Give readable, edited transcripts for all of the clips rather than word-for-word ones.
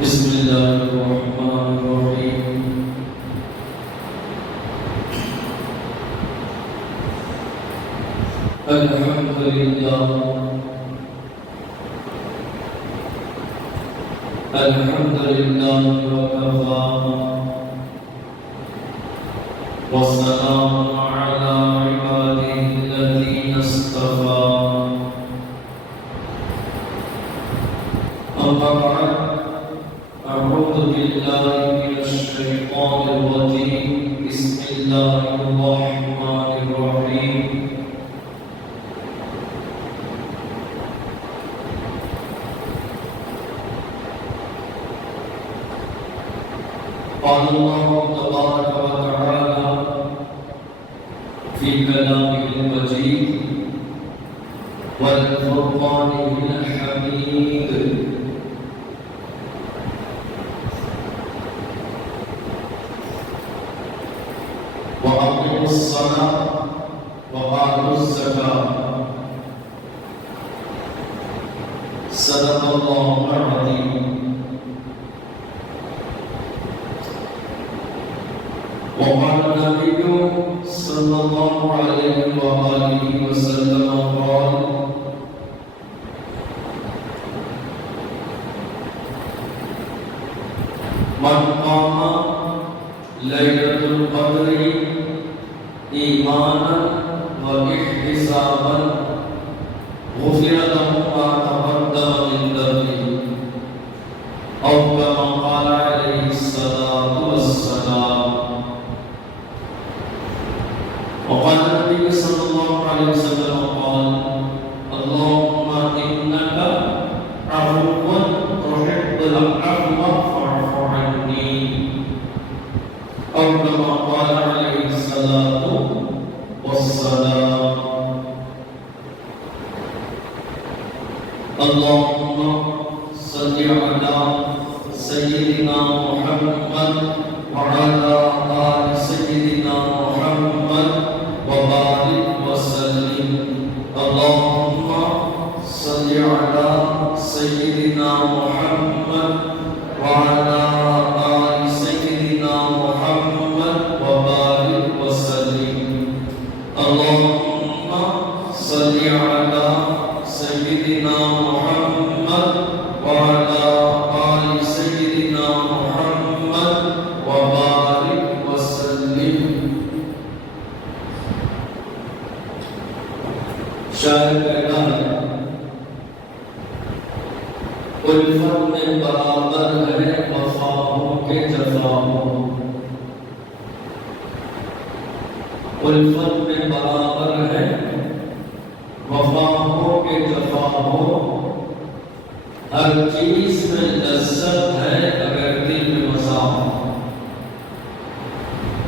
بسم الله الرحمن الرحيم الحمد لله وكفى والسلام على عباده الذين اصطفى أما بعد أعوذ بالله من الشيطان الرجيم بسم الله الرحمن الرحيم قال الله تبارك وتعالى في كلامه المجيد والفرقان الحميد وأقيموا الصلاة وآتوا الزكاة صدق الله العظيم. وقال النبي صلى الله عليه وآله وسلم قال من قام ليلة القدر إيمانا واحتسابا غفر له ما تقدم من ذنبه أو كما قال عليه الصلاة والسلام. وقال النبي صلى الله عليه وسلم قال اللهم إنك عفو تحب العفو فاعف عني أو كما قال عليه الصلاة والسلام. اللهم صل على سيدنا محمد وعلى آل سيدنا محمد وبارك وسلم. اللهم صل على سيدنا محمد وعلى آل سيدنا محمد وبارك وسلم. اللهم صل على سيدنا محمد وعلى آل سيدنا محمد وبارك وسلم. شاعر کہتا ہے الفت میں برابر ہے وفاؤں کے جفاؤں. الفت میں برابر ہے وفاؤں کے جفاؤں. ہر چیز میں لذت ہے اگر دل میں مزہ ہو.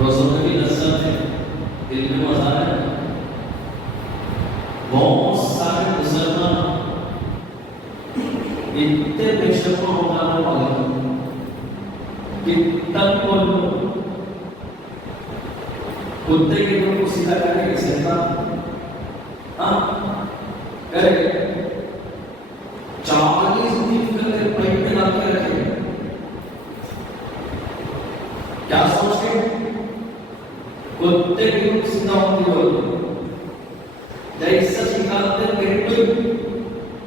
روزوں میں بھی لذت ہے, دل میں مزہ ہے. بہت سارے مسلمان اتنے بے شرم ہونے والے کتنا کتے کے لوگ کو سیدھا کرنے کی سیکھا کرے 40 دن کر کے پیٹ میں لا کے رکھے. کیا سوچ کے کتے کے لوگ سیدھا ہوتی ہوئی جیسا سکھاتے پیٹ میں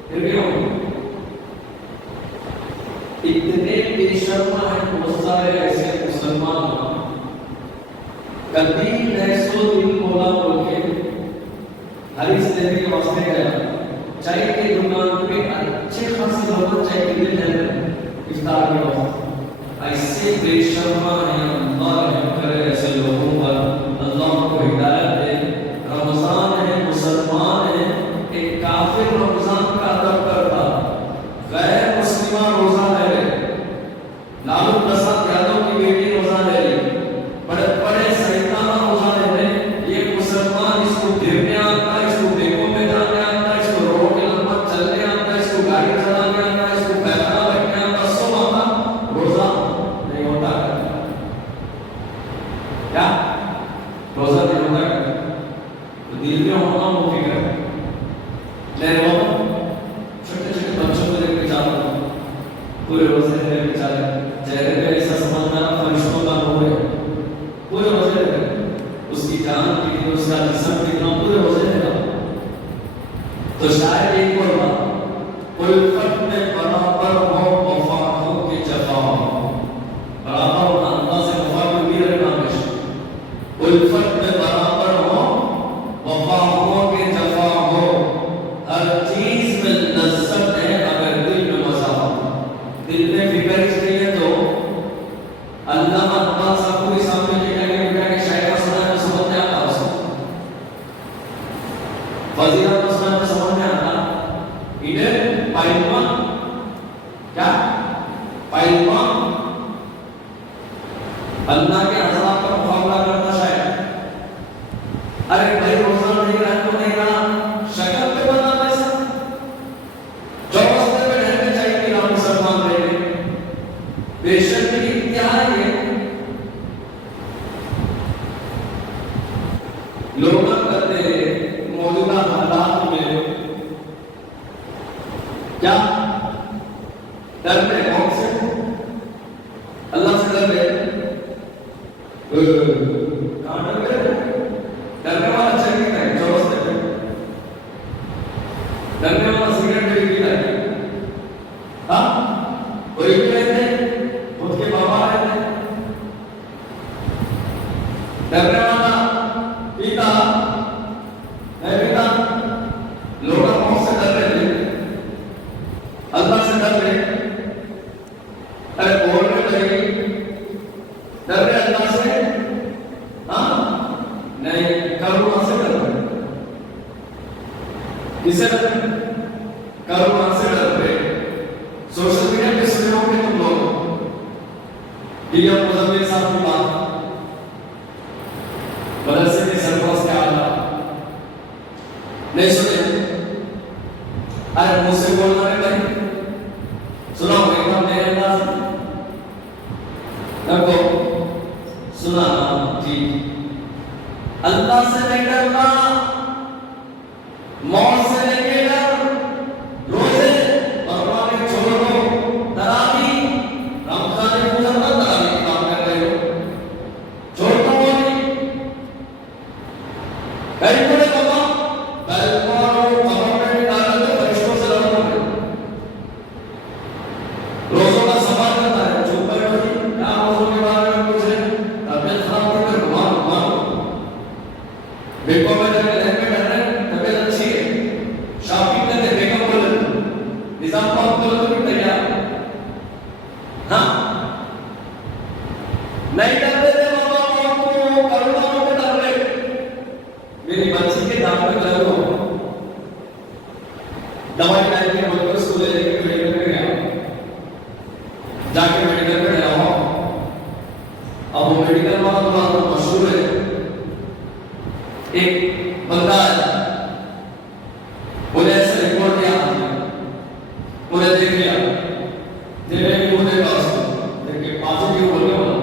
پھر گیا ہوں. اتنے بے شرم ہیں بہت سارے ایسے مسلمان کبھی نیسو دل بولا بول کے حدیث دینے کے واسطے گیا چائے کی دکان پہ اچھے خاصی لوگ چائے پیتے جائے افطار کے وقت. ایسے بے شرم ہیں. اللہ رحم کرے ایسے لوگوں پر, اللہ کو ہدایت دے. رمضان ہے, مسلمان ہے, ایک کافر رمضان کا ادب کرتا, غیر مسلمان روزہ لے رہے, لالو پرساد یادو کی بیٹی روزہ لے رہی, بڑے بڑے سیطانہ روزہ لے رہے. یہ مسلمان اس کو گرنے آتا ہے, اس کو دیکھوں میں جانے آتا ہے, اس کو روڈ کے لمبا چلنے آتا ہے, اس کو گاڑی چلانے آتا ہے, اس کو پیدل بیٹھنے آتا ہے, سب آتا, روزہ نہیں ہوتا. کیا روزہ نہیں ہوتا ہے؟ رہے بیچارے, چہرے پہ ایسا سمجھ میں آنا فرشتوں کا نور ہے, پورے روزے رہے, اس کی جان کتنی, اس کا جسم کتنا, پورے روزے رہے. تو شاید ایک اور بات, الفت میں برابر ہو وفا ہو کہ جفا ہو, برابر ہونا اللہ سے وفا کو بھی رکھنا ہمیشہ. الفت میں برابر ہو وفا ہو کہ جفا ہو, ہر چیز میں لذت ہے اگر دل میں مزہ ہو. دل میں فکر اس لیے ہے تو اللہ اقبال صاحب کو سامنے لے کر کے کہ شاعر سنا ہے سمجھ میں آتا, اس کو فضیلت سنا ہے سمجھ میں آتا. ادھر پائلوان کیا پائلوان اللہ کے عذاب کا مقابلہ کرتا شاید. ارے بھائی روزہ نہیں رہا تو نہیں رہا, شکل پہ بنا پیسہ 24 میں رہنے چاہیے کہ ہم مسلمان رہے. بے شک انتہا ہے لوگ کرتے موجودہ حالات میں کیا ڈر میں, کون سے اللہ سے ڈر میں, کہاں ڈر میں, ڈرنے والا چاہیے ہے 24 میں, ڈرنے والا سگریٹ بھی پیتا ہے. ہاں کوئی بھی رہتے خود کے بابا رہتے, ڈرنے والا پیتا میں پیتا. لوگ کون سے ڈر رہے تھے, اللہ سے ڈر رہے. ارے بولنے لگی ڈر رہے اللہ سے, ہاں نہیں کرونا سے ڈر رہے. کسے ڈر رہے, کرونا سے ڈر رہے. سوشل میڈیا پہ سنے ہوں گے تم لوگ ڈی ایم مزمل صاحب کی بات, مدرسے کے سرپرست کے آلہ نہیں سنے. ارے منہ سے بولنا ہے بھائی, سنا ہو ایک دم میرے انداز کو سنا جی. اللہ سے نہیں ڈرنا, موت سے نہیں ڈر. روزے پروانے چھوڑ دو, تراویح رمضان گزرنا, تراویح کام کر رہے ہو چھوڑ دو. کہیں بڑے بابا بیلکون قبر میں ڈالا تو فرشتوں سے لڑو گے. روزوں کا سوال کرتا ہے, چپ کر بیٹھی کیا روزوں کے بارے میں پوچھ رہے, طبیعت خراب ہو کر مارو بیکو میں جب لہر میں ڈر رہے, طبیعت اچھی ہے, شاپنگ کرتے بیکو بولے نظام پاک بولے تو بھی تیار. ہاں نہیں ڈرتے تھے بابا آپ کو, کروڑوں کے ڈر رہے. میری بچی کے دانت میں درد ہو, دوائی لائی کے بول کر اس کو لے کے میڈیکل میں گیا, جا کے میڈیکل میں گیا ہوں. اب وہ میڈیکل والا بڑا مشہور ہے. ایک بندہ ہے, انہیں ایسے رپورٹ دیا, انہیں دیکھ لیا, دیکھنے کی وہ دیکھا اس کو, دیکھ کے پازیٹیو بولنے والا,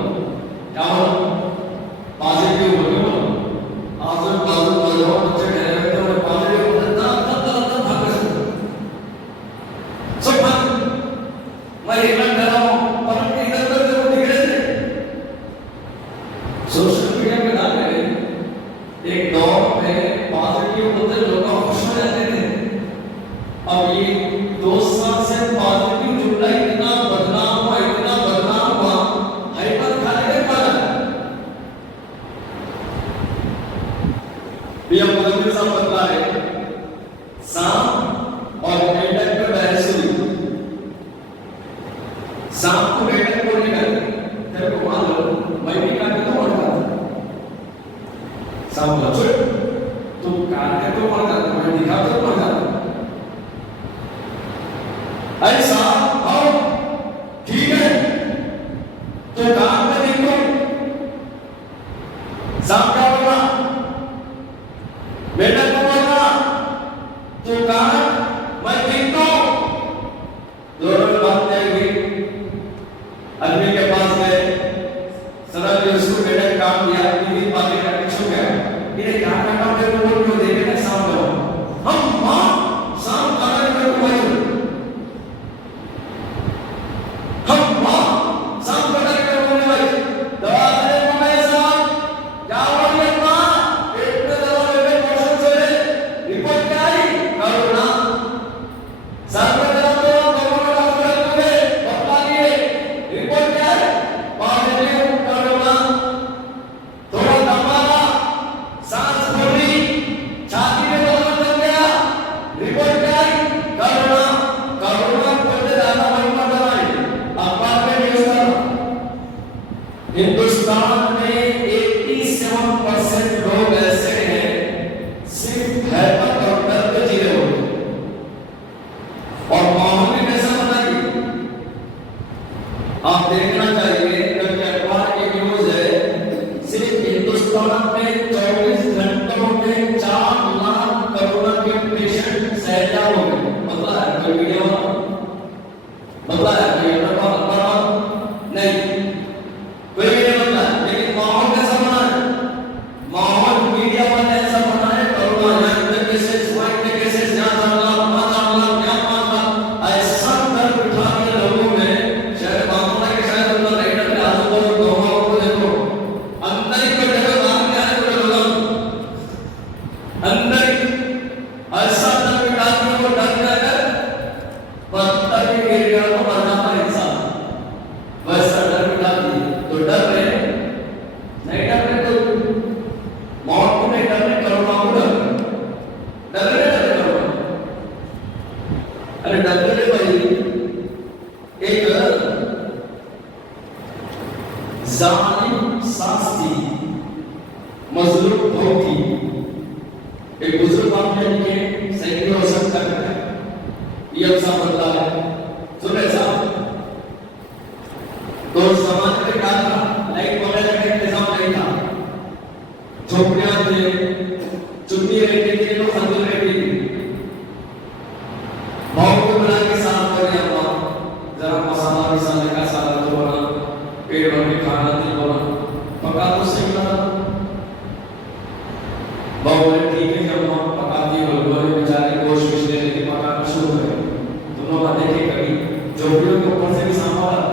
کیا بولا پازیٹیو بولنے والا. آزم بازو بازو بچے ٹھہرے ہوئے تھے, انہیں پازیٹیو بولنے بھاگ سکتے سب بھاگ. میں ایک لگ ڈرا ہوں, پلٹ کے ادھر ادھر سے وہ نکلے تھے. سوشل میڈیا پہ ڈال رہے ایک دور میں پازیٹیو ہوتے لوگ خوش ہو جاتے تھے. اب یہ 2 سال سے پازیٹیو جملہ اتنا بدنام ہوا, اتنا بدنام ہوا, ہائپر کھانے کے پالا. یہ مدرسے صاحب بتلا رہے, سانپ اور مینڈک پہ بحث ہوئی. سانپ کو مینڈک کو نہیں کرتے, تیرے کو مان لو میں بھی کہا کہ تو مر جاتا. سانپ بچے تم کہتے تو مر جاتا, میں دکھا تو مر جاتا. ارے سانپ آؤ ٹھیک ہے تو کام میں دیکھو. سانپ کیا بول رہا, بیٹا کو بول رہا تو کام میں دیکھتا ہوں. دونوں بات جائے گی, آدمی کے پاس گئے, سر جو اس کو بیٹا کام دیا, پانی کا چھو گیا, یہ کیا کرنا ہے تو وہ دیکھے نا سانپ. ہم ماں ہندوستان میں 87% لوگ ایسے ہیں صرف حیبت اور ڈر کے جی رہے ہوتے اور ماحول میں کیسا بنائیے آپ دیکھنا چاہیے کہ اخبار کی نیوز ہے صرف ہندوستان میں 24 گھنٹوں میں 4 لاکھ کروڑ کے پیشنٹ سیلاب ہو گئے. پتا ہے کوئی ویڈیو پتا ہے کہ نہیں کوئی بھی نہیں بنتا ہے لیکن ماحول کیسا بنا ہے ماحول میڈیا والے ایسا بنا ہے کرونا یہاں تک کیسے سوائن کے کیسے زیادہ اللہ کیا ماتا ایسا در بٹھا کے لوگوں میں شاید معاملہ کے شاید اللہ ریڈر کے آزو کو دوہاں کو دیکھو اندر ہی کوئی جگہ بار کیا ہے کوئی لوگوں اندر ایسا در بٹھا کے وہ ڈر کیا کر پتہ بھی گر گیا تو مرنا پر انسان ویسا ڈر بٹھا دی تو ڈر رہے نہیں ڈر رہے تو موت کو نہیں ڈر رہے کرونا کو ڈر رہے کرونا ارے ڈر رہے بھائی ایک ظالم ساس تھی مظلوم بہت تھی ایک بزرگ آپ نے لکھے سیدی ہو سکتا ہے یہ افسا بدلا ہے سنے صاحب تو سماج میں کیا تھا لائٹ وغیرہ کا انتظام نہیں تھا جھوپڑیاں تھے چٹی رہتی تھی تو خندل رہتی تھی بہت کو بلا کے صاف کر دیا ہوا ذرا مسالہ مسالے کا سارا تو بنا پیٹ بھر کے کھانا دل بنا پکا تو صحیح بنا بہت بولے ٹھیک ہے جب ہم پکاتی بلبلے بیچارے گوشت وش لینے کی پکانا شروع کرے تم لوگ دیکھے کبھی جھوپڑیوں کے اوپر سے بھی سانپ آ رہا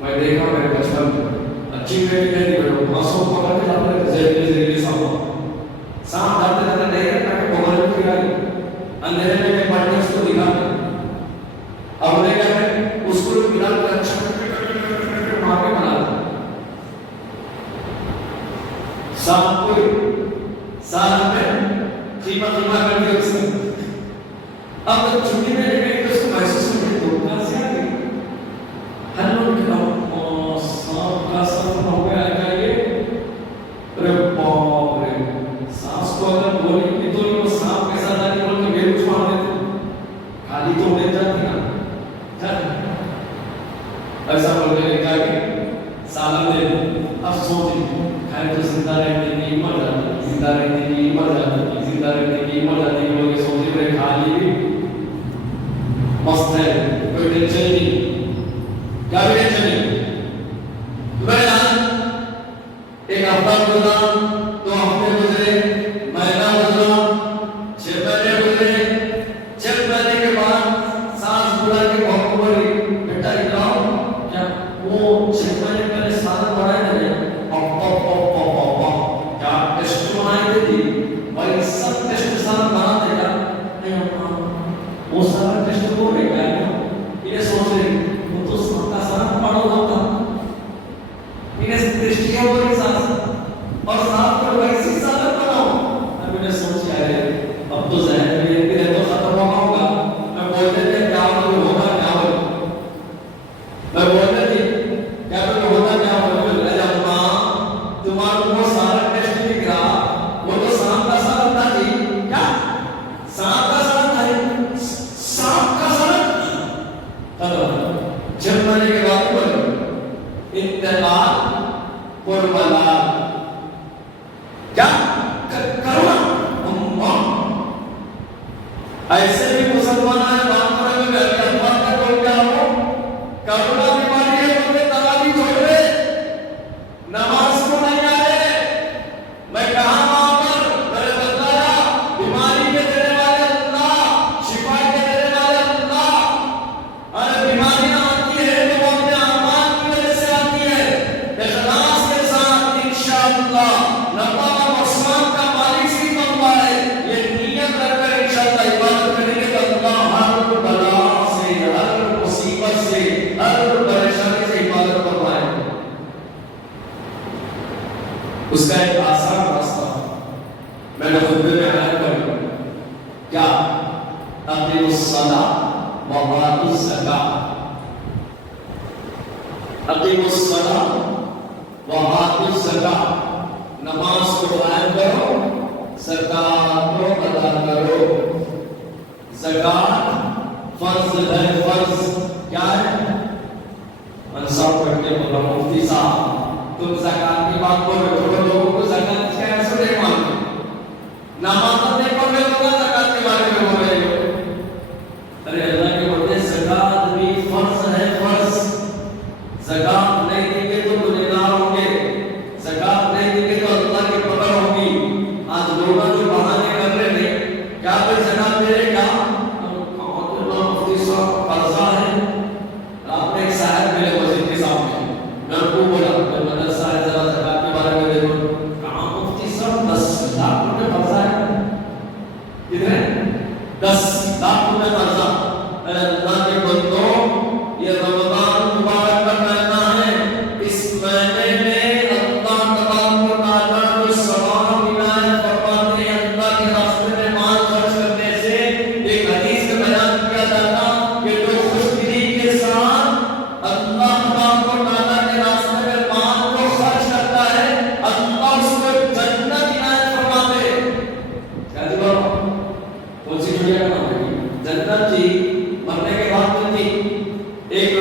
میں دیکھا میرے بچپن میں اچھی بیٹی نہیں بیٹھو ماسوں کو پکڑ کے جاتے رہتے زہریلے زہریلے سانپ جاتے جاتے نہیں رکھتا کہ بغل میں گرا اندھیرے میں ایک پڑھنے اس کو دکھا اب نے کیا ہے اس کو ملا کر اچھا مار کے بنا دیا سانپ کو سارا میں خیمہ کر دیا اس نے اب چھٹی میں لے کے اس کو محسوس کرتے دھوکہ سے آ گئی ہر لوگ کہا سانپ کا سانپ ہو گیا کیا یہ ارے باپ رے سانس کو اگر بولی کہ تو یہ سانپ کیسا تھا کہ بول کے میرے کچھ مار دیتے خالی تو مل جاتی نا ایسا بول کے لکھا کہ سالم دے اب سوچ خیر تو زندہ رہنے کی مر جاتی زندہ رہنے کی مر جاتی زندہ رہنے کی مر جاتی بول کے سوچے میرے خالی بھی مست ہے کوئی ٹینشن نہیں کیا بھی ٹینشن نہیں تمہیں جان ایک ہفتہ گزرا 2 ہفتے گزرے مہینہ گزرا 6 مہینے گزرے 6 مہینے کے بعد سانس بلا کے بہت بڑی بیٹا اکراؤ کیا وہ 6 مہینے پہلے سانس بڑھائے تھے کیا ٹیسٹ بنائے تھے بھائی سب ٹیسٹ سارا بنا دے گا نہیں وہ سارا ٹیسٹ ہو گیا یہ سوچ رہے وہ تو سب کا سارا پڑا ہوتا انہیں دشتیوں کو ایک ساتھ اور ساتھ پر ویسی سالت بناؤ اب انہیں سوچ آئے اب تو ذہن میں یہ بھی ہے تو ختم ہوگا میں بولتے تھے کیا ہوگا کیا ہوگا میں بولتے تھے کیا ہوگا کیا ہوگا لے جاؤ ماں تمہارا وہ سارا ٹیسٹ دکھ رہا وہ تو سانپ کا سالت تھا جی کیا سانپ کا سالت تھا سانپ کا سالت جب مانے کے بعد بولے انتقال قربلا کیا کرونا ایسے بھی مسلمان ہیں بات کریں گے کہ اللہ کا کوئی کیا ہو کرونا بیماری ہے بولتے تراویح چھوڑ رہے نماز کو نہیں آ رہے میں کہاں وہاں پر میں نے بتایا بیماری کے دینے والے اللہ شفا کے دینے والے اللہ ارے بیماریاں آتی ہے تو وہ اپنے اعمال کی وجہ سے آتی ہے اخلاص کے ساتھ انشاءاللہ نفع و نقصان کا مالک صرف اللہ ہے یہ نیت رکھ کر انشاءاللہ عبادت کریں گے تو اللہ ہر بلا سے ہر مصیبت سے ہر پریشانی سے حفاظت فرمائے اس کا ایک آسان راستہ میں نے خطبے میں آیا کر کیا اقیم الصلاۃ و آتوا الزکاۃ اقیم الصلاۃ وآتوا الزکاۃ، نماز کو قائم کرو، زکات کو ادا کرو۔ زکات فرض ہے، فرض کیا ہے؟ منصب کرتے بولا مفتی صاحب تم زکات کی بات بول رہے ہو، لوگوں کو زکات کیسے نہیں مانتے؟ نماز نہیں پڑھ رہے ہو، زکات کے بارے میں بول رہے ہو؟ ارے اللہ کے بندے زکات بھی فرض ہے، فرض۔ زکات نہیں دیں گے تو گنہگار ہوں گے، زکات نہیں دیں گے تو اللہ کی پکڑ ہوگی۔ آج لوگ جو بہانے کر رہے ہیں کیا کوئی زکات دے رہے کیا؟ مفتی صاحب قرضہ ہے۔ آپ نے ایک صاحب میرے مسجد کے سامنے میں ان کو بولا کہ مدرسہ ہے، ذرا زکات کے بارے میں دیکھو۔ کہاں مفتی صاحب 10 لاکھ روپے قرضہ ہے؟ کتنے؟ 10 لاکھ روپے قرضہ۔ اے اللہ کے بندوں، یہ رمضان مبارک کا مہینہ ہے، اس مہینے میں اللہ تبارک و تعالیٰ جو ثواب عنایت فرماتے ہیں اللہ کے راستے میں مال خرچ کرنے سے، ایک حدیث میں بیان کیا جاتا کہ جو خوش دلی کے ساتھ اللہ تبارک و تعالیٰ کے راستے میں مال کو خرچ کرتا ہے، اللہ اس کو جنت عنایت فرماتے ہیں۔ کیا جی بابا؟ کون سی دنیا کا نام ہے؟ جنت جی مرنے کے بعد ملتی۔ ایک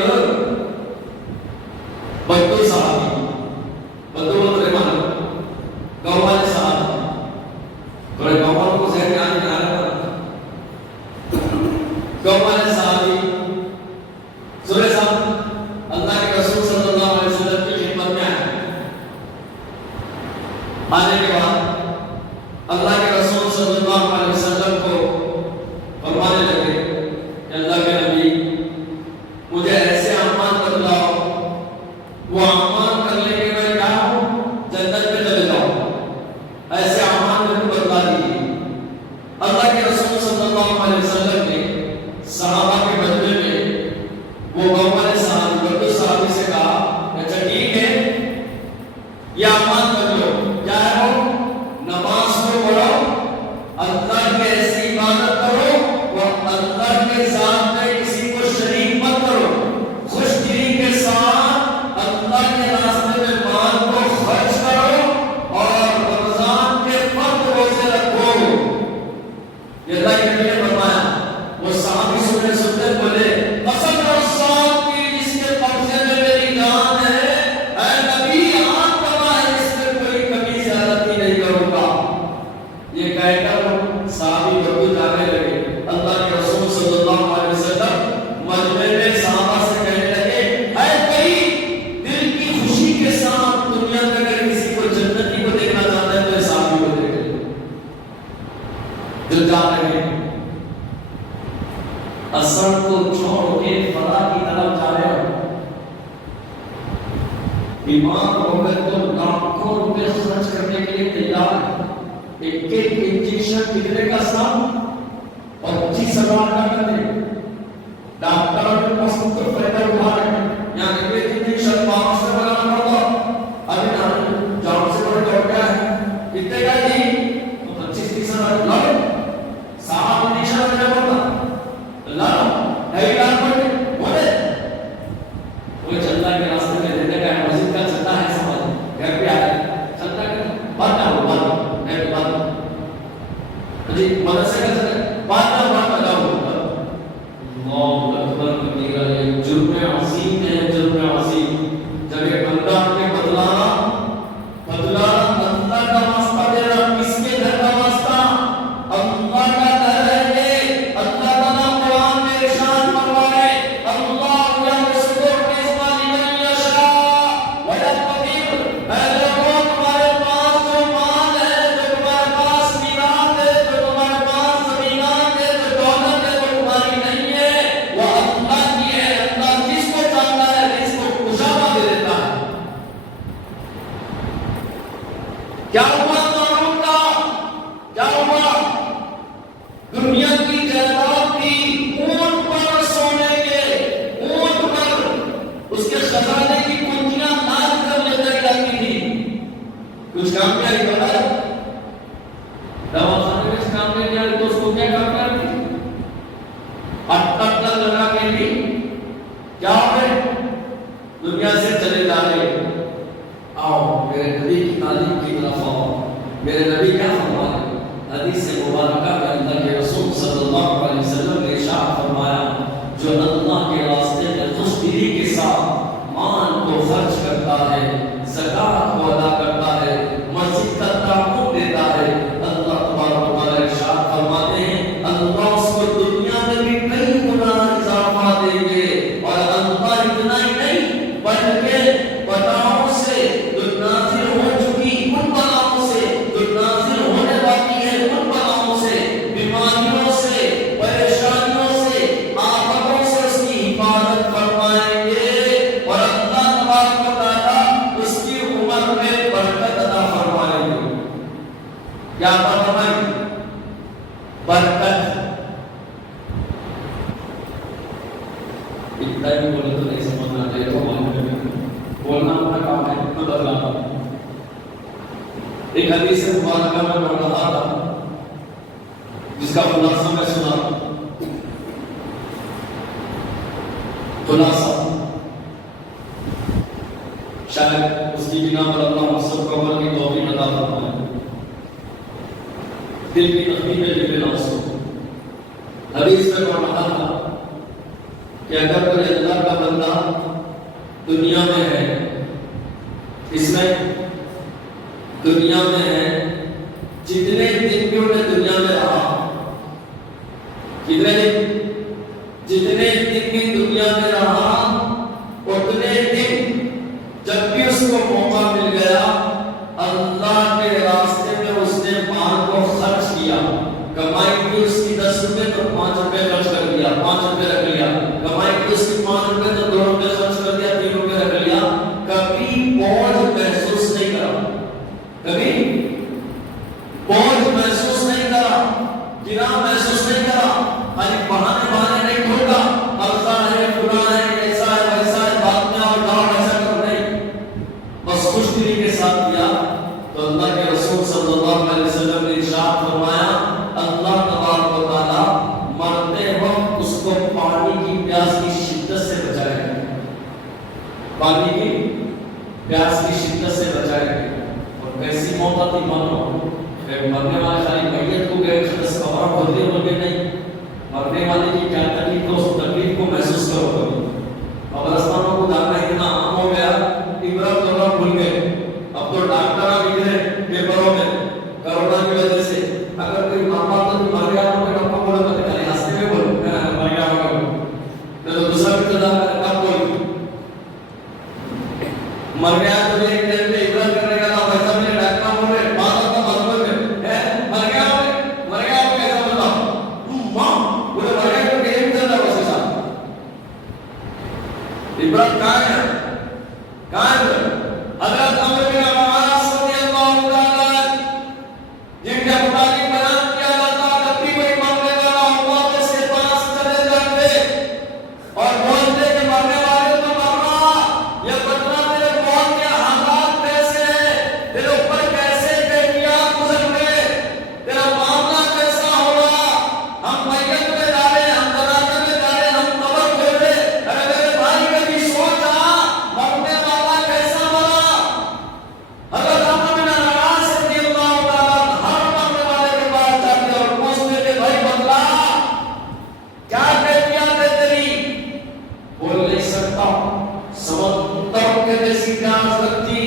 بدو صحابی، بدو رحمان گاؤں والے صاحب، تھوڑے گاؤں والوں کو ذہن میں آنے آ رہا تھا۔ گاؤں والے صحابی سورہ صاحب اللہ کے رسول صلی اللہ علیہ وسلم کی خدمت میں آئے۔ آنے کے بعد اللہ کے رسول صلی اللہ علیہ وسلم کو فرمانے لگے کہ اللہ کے نبی مجھے ایسے اعمال بتلاؤ، وہ اعمال کرنے کے میں کیا ہوں جنت میں چلے جاؤں، ایسے اعمال مجھے بتلا دیجیے۔ اللہ کے رسول صلی اللہ علیہ وسلم نے صحابہ کے مجمع میں وہ گاؤں والے صحابی بدو صحابی سے کہا اچھا ٹھیک ہے، یہ اعمال کر لو، کیا ہے وہ؟ نماز کو پڑھو، اللہ کی ایسی عبادت کرو وہ اللہ کے ساتھ میں کسی کو شریک مت کرو، خوش دلی کے ساتھ اللہ کے راستے میں مال کو خرچ کرو اور رمضان کے فرض روزے رکھو۔ یہ اللہ کے نبی نے فرمایا۔ وہ صحابی سنتے بولے قسم رسول کی جس کے قبضے میں میری جان ہے، اے نبی آپ فرمائے اس میں کوئی کمی زیادتی نہیں کروں گا۔ یہ کہہ کر صحابی بدو جانے لگے۔ اللہ کے رسول صلی اللہ علیہ وسلم مجمع میں صحابہ سے کہنے لگے اے کوئی دل کی خوشی کے ساتھ دنیا میں اگر کسی کو جنتی کو دیکھنا چاہتا ہے تو اس صحابی کو دیکھ لے۔ دل جا رہے ہیں، اثر کو چھوڑ کے فضا کی طرف جا رہے ہو، بیمار ہو گئے تو لاکھوں روپے خرچ کرنے کے لیے تیار ہے۔ ایک ایک انجیکشن کتنے کا سام 25,000 کا کرتے، ڈاکٹر نے پسند تو فائدہ اٹھا رہے ہیں، یعنی ایک انجیکشن 500 کا لگانا پڑتا، ابھی نا جان سے بڑے دوڑ گیا ہے، کتنے کا جی 25,000 لگے، 7 انجیکشن لگنا پڑتا، اللہ ہے لاکھ بڑے بولے کوئی چلتا کے راستے میں دینے کا ہے، مسجد کا چلتا ہے سمجھ گھر پہ آئے چلتا ہے بات نہ ہو بات جی مدرسے کا چلے بات نہ بات لگا ہو اللہ اکبر کبیرہ۔ یہ جرم عظیم ہے، جرم عظیم۔ جب ایک بندہ کے بدلا اللہ کا واسطہ دے رہا، کس کے گھر کا واسطہ؟ اللہ کا گھر ہے یہ۔ اللہ تعالیٰ قرآن میں ارشاد فرمائے اللہ یرزق الرزق لمن یشاء ویقدر۔ اے لوگوں تمہارے پاس جو مال ہے، جو تمہارے پاس میراث ہے، جو تمہارے پاس زمینات ہے، جو دولت ہے، وہ تمہاری نہیں ہے، وہ اللہ کی ہے۔ اللہ جس کو چاہتا ہے رزق کو کشادہ دے دیتا ہے۔ کیا ہوا قانون کا؟ کیا ہوا؟ دنیا کی جائیداد تھی اونٹ پر سونے کے، اونٹ پر اس کے خزانے کی کنجیاں لاد کر لے جائی جاتی تھی۔ کچھ کام کیا نکلا ہے؟ دوا خانے میں کچھ کام نہیں آئی تو اس کو کیا کام کرتی؟ اٹک لگا کے بھی کیا ہو گئے؟ دنیا سے چلے جا رہے، آؤ طرف آؤ. میرے نبی کیا فرما رہے؟ حدیث مبارکہ کے اندر کہ رسول صلی اللہ علیہ وسلم نے ارشاد فرمایا جو اللہ کے راستے میں خوشدلی کے ساتھ مال کو خرچ کرتا ہے، زکات کو ادا کرتا ہے، مسجد کا تعاون دیتا ہے، اللہ تبارک و تعالی ارشاد فرماتے ہیں اللہ اس کو دنیا میں بھی کئی گنا اضافہ دیں گے. اور اللہ اتنا ہی نہیں بلکہ بلاؤں سے جو نازل ہو چکی ان بلاؤں سے جو نازل ہونے والی ہے ان بلاؤں سے، بیماریوں سے، پریشانیوں سے، آفتوں سے اس کی حفاظت فرمائیں گے. اور اللہ تبارک و تعالی اس کی عمر میں برکت عطا فرمائیں گے. کیا فرمائیں گے؟ برکت. اتنا ہی بولے تو نہیں سمجھنا چاہیے، بولنا اپنا کام ہے، تو بدلانا. ایک حدیث مبارکہ میں پڑھ رہا تھا جس کا خلاصہ میں سنا. خلاصہ شاید اس کی بنا پر اللہ ہم سب کو عمل کی توفیق عطا فرمائے. دل کی تخمین میں لکھ لینا اس کو. حدیث میں پڑھ رہا تھا کہ اگر کوئی اللہ کا بندہ دنیا میں ہے، اس میں دنیا میں ہے، جتنے دن بھی انہیں دنیا میں رہا، کتنے دن؟ جتنے دن بھی دنیا میں رہا اتنے دن جب بھی اس کو موقع مل گیا اللہ کے راستے میں اس نے مال کو خرچ کیا. کمائی کی اس کی 10 روپے تو 5 روپے خرچ کر دیا، 5 روپے رکھ لیا. کمائی کی اس کی 5 روپے تو 2 روپے خرچ کر دیا، 3 روپے رکھ لیا. کبھی بوجھ محسوس نہیں کرا، کبھی بوجھ محسوس نہیں کرا، گنا محسوس نہیں کرا. خالی بہانے نہیں ڈھونڈا قرضہ ہے، فلاں ہے، ایسا ہے، ویسا ہے، بات میں اور گاؤں ایسا کر نہیں. بس خوش دلی کے ساتھ کیا. تو اللہ کے رسول صلی اللہ علیہ وسلم نے ارشاد فرمایا اللہ تبارک و تعالی مرتے وقت اس کو پانی کی پیاس کی شدت سے بچائے گا. پانی کی پیاس کی شدت سے بچائے گا. اور کیسی موت آتی مانو، مرنے والے خالی میت کو گئے بس قبر کھولتے ہوئے نہیں، مرنے والے کی کیا تکلیف ہو اس تکلیف کو محسوس کرو. قبرستانوں کو جانا اتنا عام ہو گیا، عبرت ہونا بھول گئے. اب تو ڈاکٹر بھی ہے پیپروں میں کرونا کی وجہ سے. اگر کوئی ماں باپ تو مر گیا تو ڈاکٹر بولے تو کہیں ہنستے میں بولو مر گیا ہوگا، تو دوسرا بھی تو کب بولو مر گیا تو ایک دن میں عبرت کرنے کا نام ایسا بھی ڈاکٹر بول رہے بات آپ کا مطلب ہے مر گیا کیسا بولا ماں بولے مر گیا تو کہیں بھی چل رہا ہے. صاحب عبرت کہاں ہے؟ کہاں ہے؟ حضرت عمر بن عباس رضی اللہ تعالی جن کے متعلق بیان کیا جاتا جب بھی کوئی مرنے والا ہوتا تو اس کے پاس چلے جاتے اور بولتے کہ مرنے والے تو مر رہا، یہ بتنا تیرے موت کے حالات کیسے ہیں، تیرے اوپر کیسے کیفیات گزر گئے، تیرا معاملہ کیسا ہو رہا. ہم میت میں جا رہے ہیں، ہم جنازے میں جا رہے ہیں، ہم قبر کھول رہے ہیں. ارے میرے بھائی کبھی سوچا مرنے والا کیسا مرا؟ حضرت عمر بن عباس رضی اللہ تعالیٰ ہر مرنے والے کے پاس جاتے اور پوچھتے کہ بھائی بدلا کیا کیفیات ہے تیری؟ بول نہیں سکتا، سمندر کے جیسی پیاس لگتی،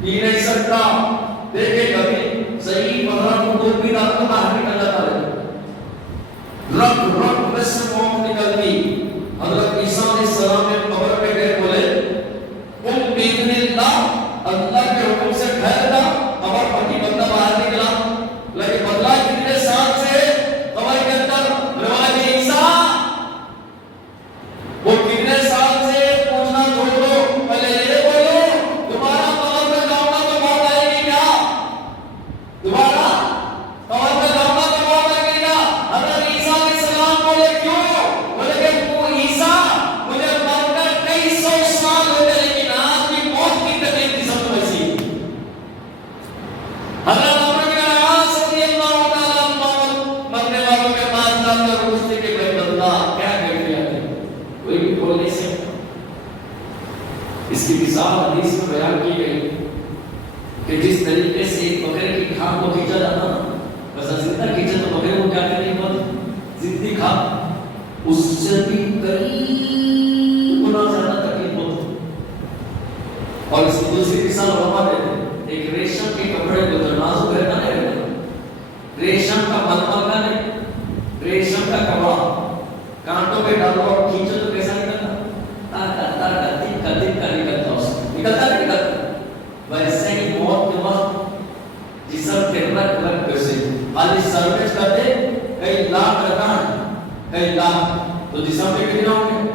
پی نہیں سکتا. دیکھے کبھی صحیح مدرہ کو دودھ بھی رات کو باہر نکل جاتا ہے، رگ رگ میں سے موت نکلتی. حضرت عیسیٰ علیہ السلام نے قبر پہ گئے بولے قم بإذن اللہ، اللہ کے حکم سے ٹھہر جا. قبر پھٹی، بندہ باہر نکلا، لیکن بدلا کتنے سال سے قبر کے اندر روایت عیسیٰ وہ کتنے سال سے پوچھنا چھوڑ دو، پہلے یہ بولو دوبارہ قبر میں جاؤں گا تو موت آئے گی کیا؟ دوبارہ قبر میں جاؤں گا تو موت آئے گی کیا؟ حضرت عیسیٰ علیہ السلام بولے کیوں؟ بولے کہ وہ عیسیٰ مجھے مر کر کئی سو سال ہو گئے لیکن آج بھی موت کی تکلیف کی سب ویسی. حضرت عمر بن عباس رضی اللہ تعالیٰ عنہ مرنے والوں کے پاس جاتے اور پوچھتے کہ بھائی بدلا کیا کیفیت ہے؟ کوئی بھی بول نہیں سکتا. اس کی مثال حدیث میں بیان کی گئی. کہ جس طریقے سے ایک بکرے کی کھال کو کھینچا جاتا نا، ویسا زندہ کھینچا تو بکرے کو کیا کرنے کی بات زندگی کھال اس سے بھی کئی گنا زیادہ تکلیف ہوتی. اور اس کی دوسری مثال علماء دیتے ہیں، ایک ریشم کے کپڑے کو جو نازک رہتا نہیں رہتا، ریشم کا ململ نہیں، ریشم کا کپڑا کانٹوں پہ ڈالو اور کھینچو تو کیسا نکلتا؟ تکا نکلتا، اس نکلتا نہیں نکلتا. ویسے ہی موت کے وقت جسم کے رگ رگ پہ سے خالی سروچ کرتے کئی لاکھ رکھان کئی لاکھ تو جسم پہ کتنا ہوں گے؟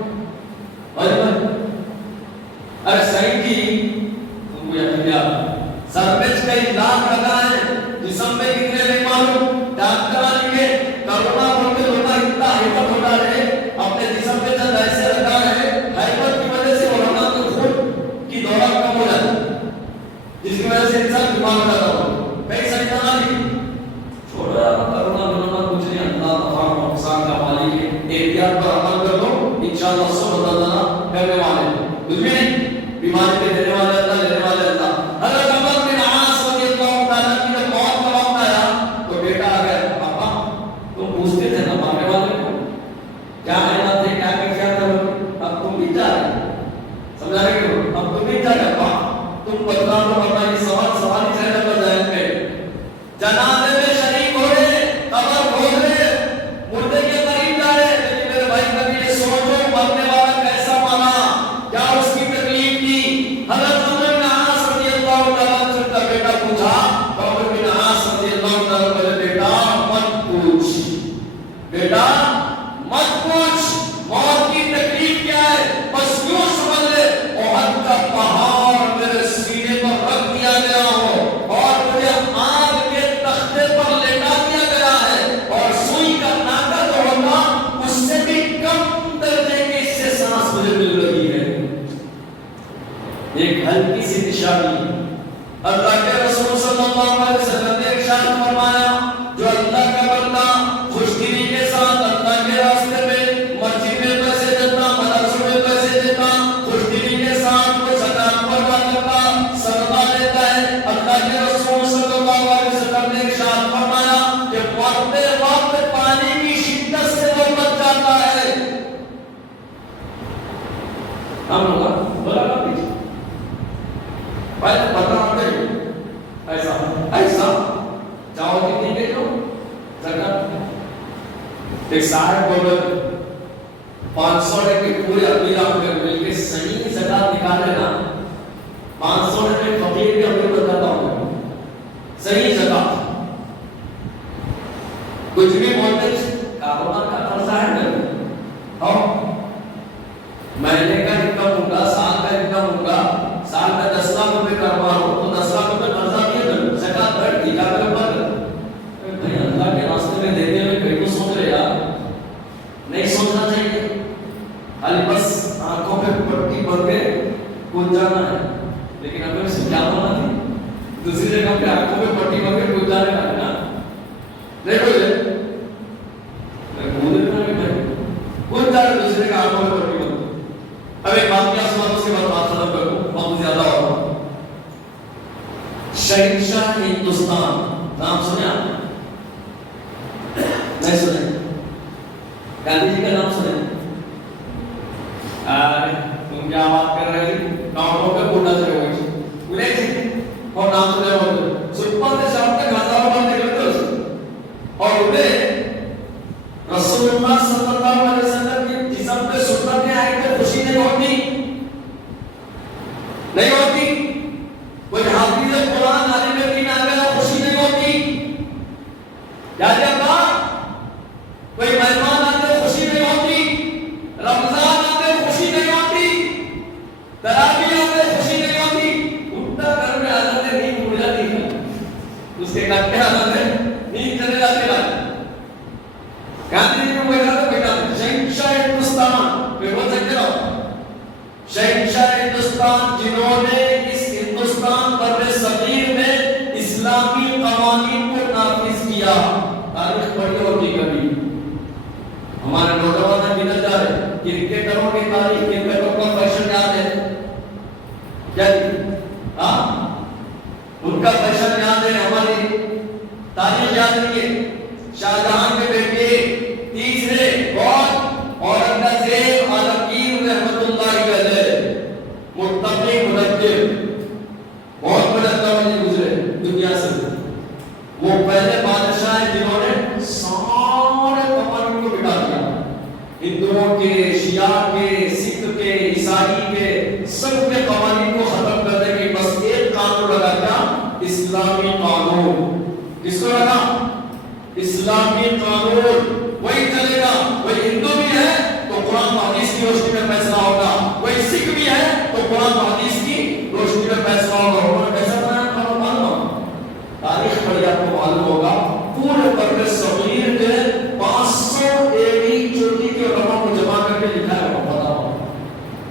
ارے صحیح کی تم کو یقین کیا سروچ کئی لاکھ رکھان ہے، جسم پہ کتنے نہیں معلوم. ڈاکٹر لکھے کرونا بول کے لوگا اتنا ہیبت ہوتا ہے اپنے جسم پہ چند ایسے رکھا ہے ہیبت کی وجہ سے علماء کے خون کی دورہ کم ہو جاتی جس کی وجہ سے انسان بیمار ہو جاتا ہو. کئی سائنسداں لکھی چھوڑا کرونا بنانا کچھ نہیں، اللہ نفع و نقصان کا مالک ہے، احتیاط پر عمل کر لو انشاءاللہ سب اللہ کرنے والے کچھ بھی نہیں، بیماری پہ دینے والے اللہ لینے والے اللہ. حضرت عمر بن عاص رضی اللہ تعالیٰ کی جب موت کا وقت آیا تو بیٹا آ گیا، پاپا تم پوچھتے تھے نا مارنے والے کو کیا حالات ہے کیا کیفیت ہے، اب تم بھی جا رہے سمجھا رہے ہو، اب تم بھی جا رہے تم بدلا تو ورنہ یہ سوال ہی چہرے پر ذہن میں جنازے میں شریک ہو رہے قبر کھود رہے مردے کے قریب جا رہے. لیکن میرے بھائی کبھی یہ سوچو مرنے والا کیسا مانا، کیا اس کی تکلیف کی. حضرت عمر بن عاص رضی اللہ تعالیٰ سے کا بیٹا پوچھا، عمر بن عاص رضی اللہ تعالیٰ نے بیٹا مت پوچھ، بیٹا مت پوچھ موت کی تکلیف کیا ہے، بس یوں سمجھ لے احد کا پہاڑ میرے سینے پر رکھ دیا گیا ہو اور مجھے آگ کے تختے پر لٹا دیا گیا ہے اور سوئی کا ناکا جو ہوتا اس سے بھی کم درجے کی اس سے سانس مجھے مل رہی ہے. ایک ہلکی سی نشانی اللہ کے رسول صلی اللہ علیہ وسلم نے ارشاد فرمایا جو اللہ کا بندہ خوش دلی کے ساتھ اللہ کے راستے میں مسجد میں پیسے دیتا مدرسوں میں پیسے دیتا خوش دلی کے ساتھ وہ زکات پڑھا کرتا صدقہ دیتا ہے، اللہ کے رسول صلی اللہ علیہ وسلم نے ارشاد فرمایا کہ مرتے وقت پانی کی شدت سے وہ بچ جاتا ہے. ہم لوگ بولا نا پیچھے پہلے بتا آتے ایسا ایسا چاہو کتنی کے جو زکات ایک صاحب بولے 500 کے پورے امیر آپ کے مل کے صحیح زکات نکالے نا 500 کے فقیر بھی امیر بتاتا ہوں صحیح زکات کچھ بھی بولتے کاروبار کا خرچہ ہے نا اور مہینے کا انکم ہوگا سال کا انکم ہوگا سال کا 10 لاکھ روپے کاروبار ہو تو 10 لاکھ روپے قرضہ دیے نا زکات بیٹھ دی کیا کرے بھائی اللہ کے راستے میں دینے میں کہیں تو سوچ رہے یار نہیں سوچنا چاہیے خالی بس آنکھوں پہ پٹی بن کے کود جانا ہے. لیکن اب اس سے کیا ہونا تھی دوسری جگہ پہ آنکھوں پہ پٹی بن کے کود جانے کا ہے نا نہیں بولے کود جانے دوسری جگہ آنکھوں پہ پٹی بن. اب ایک بات کیا سنا اس کے بعد بات ختم کروں بہت زیادہ ہوگا. شہنشاہ ہندوستان نام سنے آپ نہیں سنے؟ گاندھی جی کا نام سنے؟ تم کیا بات کر رہے تھے کاؤنٹوں پہ بولا سے ہوئی بولے تھے اور نام سنے ہوتے صبح سے شام تک ہزاروں بار نکلتے اور انہیں رسول اللہ صلی اللہ علیہ وسلم کی جسم پہ سنتیں آئی تو خوشی نہیں ہوتی کوئی حافظ قرآن عالم دین آ گیا خوشی نہیں ہوتی کوئی مہمان آتے خوشی نہیں ہوتی رمضان آتے خوشی نہیں ہوتی تراویح آتے خوشی نہیں ہوتی اٹھتا گھر میں آ جاتے نیند اڑ جاتی ہے اس کے کٹے آ جاتے نیند چلے جاتے گاندھی جی کو بیٹھا شہنشاہ ہندوستان پہ بول سکتے ہو شہنشاہ ہندوستان جنہوں نے اس ہندوستان پر صغیر میں اسلامی قوانین کو نافذ کیا. تاریخ پڑھی ہوگی کبھی ہمارے نوجوان بدل جا رہے کرکٹروں کی تاریخ کرکٹروں کا فیشن یاد ہے کیا ہاں ان کا فیشن یاد ہے، ہماری تاریخ یاد نہیں ہے. شاہجہاں کے بیٹے تیسرے اورنگزیب عالمگیر رحمت اللہ علیہ، متقی منجر، بہت بڑا دور گزرے دنیا سے. وہ پہلے بادشاہ ہیں جنہوں نے سارے قوانین کو مٹا دیا، ہندوؤں کے، شیعہ کے، سکھ کے، عیسائی کے، سب کے قوانین کو ختم کر دیں گے. بس ایک قانون لگا، کیا؟ اسلامی قانون. کس کو لگا؟ اسلامی قانون. وہی چلے گا. وہی ہندو بھی ہے تو قرآن و حدیث کی روشنی میں فیصلہ ہوگا، وہی سکھ بھی ہے تو قرآن و حدیث کی روشنی میں فیصلہ ہوگا. انہوں نے کیسا بنایا تھا معلوم؟ تاریخ پڑھی آپ کو معلوم ہوگا، پورے بر صغیر کے 500 ایڈی چوٹی کے علماء کو جمع کر کے لکھا ہے فتاوی،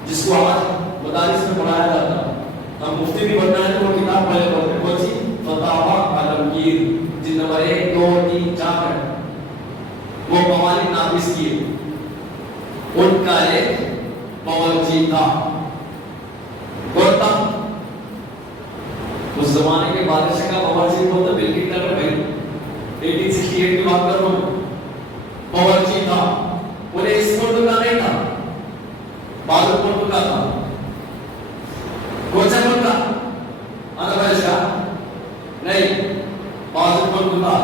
جس کو آج مدارس میں پڑھایا جاتا ہے. ہم مفتی بھی بننا ہے تو وہ کتاب پہلے پڑھتے ہیں. کون سی؟ فتاوی عالمگیر، جن نمبر 1 2 3 4 ہے. وہ قوانین نافذ کیے. ان کا ایک باورچی تھا. کون تھا؟ اس زمانے کے بادشاہ کا باورچی بولتا بل کلنٹن بھائی، 1868 کی بات کر رہا ہوں. باورچی تھا. انہیں اس ملک کا نہیں تھا، بہادر ملک کا تھا. کون سا ملک تھا؟ آندھرا کا نہیں، بہادر ملک تھا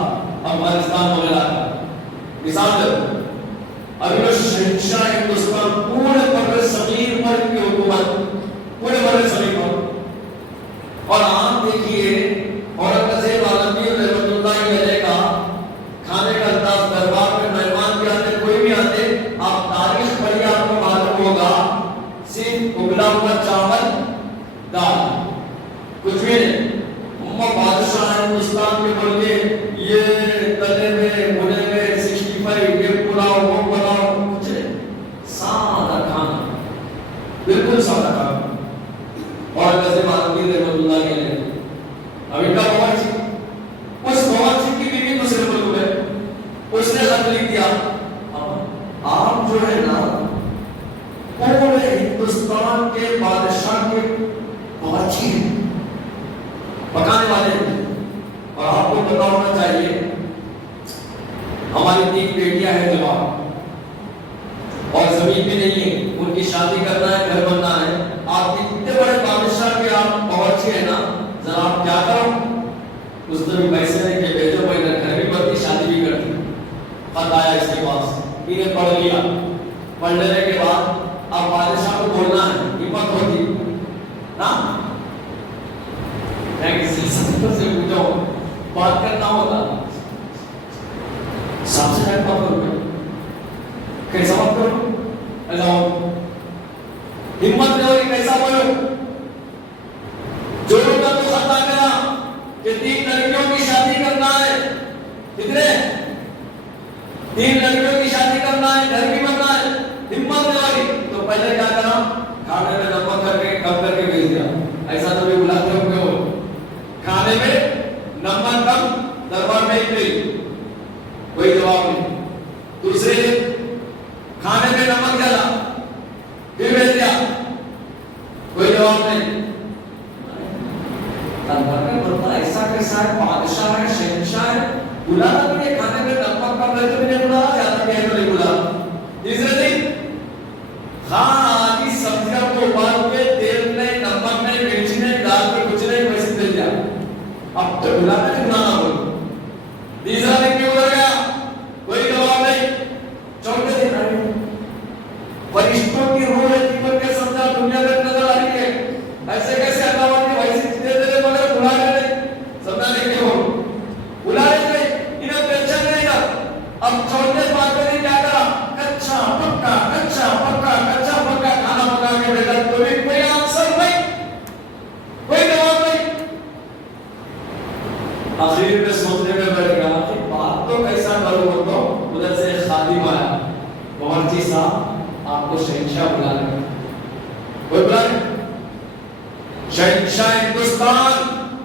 افغانستان وغیرہ کا. مثال دو، ابھی جو شہنشاہ ہندوستان پورے بر صغیر پر کی حکومت، پورے بر صغیر پر. اور آپ دیکھیے اورنگزیب عالمگیر رحمت اللہ علیہ کا کھانے کا انداز، دربار میں مہمان بھی آتے، کوئی بھی آتے، آپ تاریخ پڑھیے آپ کو معلوم ہوگا صرف ابلا ہوا چاول دال، کچھ بھی نہیں. بادشاہ ہندوستان کے بولے یہ تلے میں بھنے میں 65 یہ پلاؤ وہ پلاؤ، کچھ سادہ کھانا، بالکل سادہ کھانا. اور اورنگزیب عالمگیر رحمت اللہ علیہ اب ان کا باورچی، اس باورچی کی بیوی دوسرے ملک میں، اس نے خط لکھ دیا، آپ جو ہے نا پورے ہندوستان کے بادشاہ کے باورچی ہیں، پکانے والے ہیں، اور آپ کو پتا ہونا چاہیے ہماری 3 بیٹیاں ہیں جوان، اور زمین بھی نہیں ہے، ان کی شادی کرنا ہے، گھر بننا ہے. آپ اتنے بڑے بادشاہ کے آپ باورچی ہیں نا، ذرا آپ کیا کرو، اس نے بھی پیسے دے کے بھیجو، بھائی گھر بھی بنتی شادی بھی کرتی. خط آیا اس کے پاس، انہیں پڑھ لیا. پڑھ لینے کے بعد اب بادشاہ کو بولنا ہے، ہمت ہوتی نا، میں کسی سے پوچھا بات کرنا ہوتا سب سے زیادہ بات کروں، کیسا بات کروں، ہمت نہیں ہوئی، کیسا بولوں. جو لوگ تو خطا کرا کہ 3 لڑکیوں کی شادی کرنا ہے، کتنے 3 لڑکیوں کی شادی کرنا ہے، گھر بھی بننا ہے. ہمت نہیں ہوئی تو پہلے کیا کرا، کھانے میں نمک کر کے کم کر کے بھیج دیا. ایسا تو بھی بلاتے ہوں گے، وہ کھانے میں نمک کم، دربار میں ہی کوئی جواب نہیں. دوسرے دن کھانے میں نمک زیادہ، پھر بھیج دیا، کوئی جواب نہیں. ایسا کیسا ہے، بادشاہ ہے، شہنشاہ ہے، بلانا بھی نہیں، کھانے میں نمک کم رہتے بھی نہیں بلانا، زیادہ کہہ تو نہیں بلانا. تیسرے دن خالی سبزیاں کو ابال کے تیل نہیں، نمک نہیں، مرچ نہیں، دال میں کچھ نہیں، ویسے دے دیا. اب تو بلانا نہیں، بلانا بولو. تیسرا دن کیوں گزر گیا، کوئی جواب نہیں. چوتھے دن فرشتوں کی روح رہتی پر کے سمجھا دنیا میں نظر آ رہی ہے، ایسے کیسے عداوت کی ویسے دے دے مگر بلا کے نہیں، سمجھا نہیں کہ ہو بلا کے انہیں ٹینشن نہیں ہے. اب چوتھے پانچویں دن کیا کرا، کچا پکا کچا پکا کچا پکا کھانا پکا کے بھیجا. کوئی آنسر نہیں، کوئی جواب نہیں. آخر میں سوچنے میں بیٹھ گیا کہ بات تو کیسا کروں. تو ادھر سے خادم آیا، باورچی صاحب آپ کو شہنشاہ بلا رہے ہیں. کوئی بلا رہے شہنشاہ ہندوستان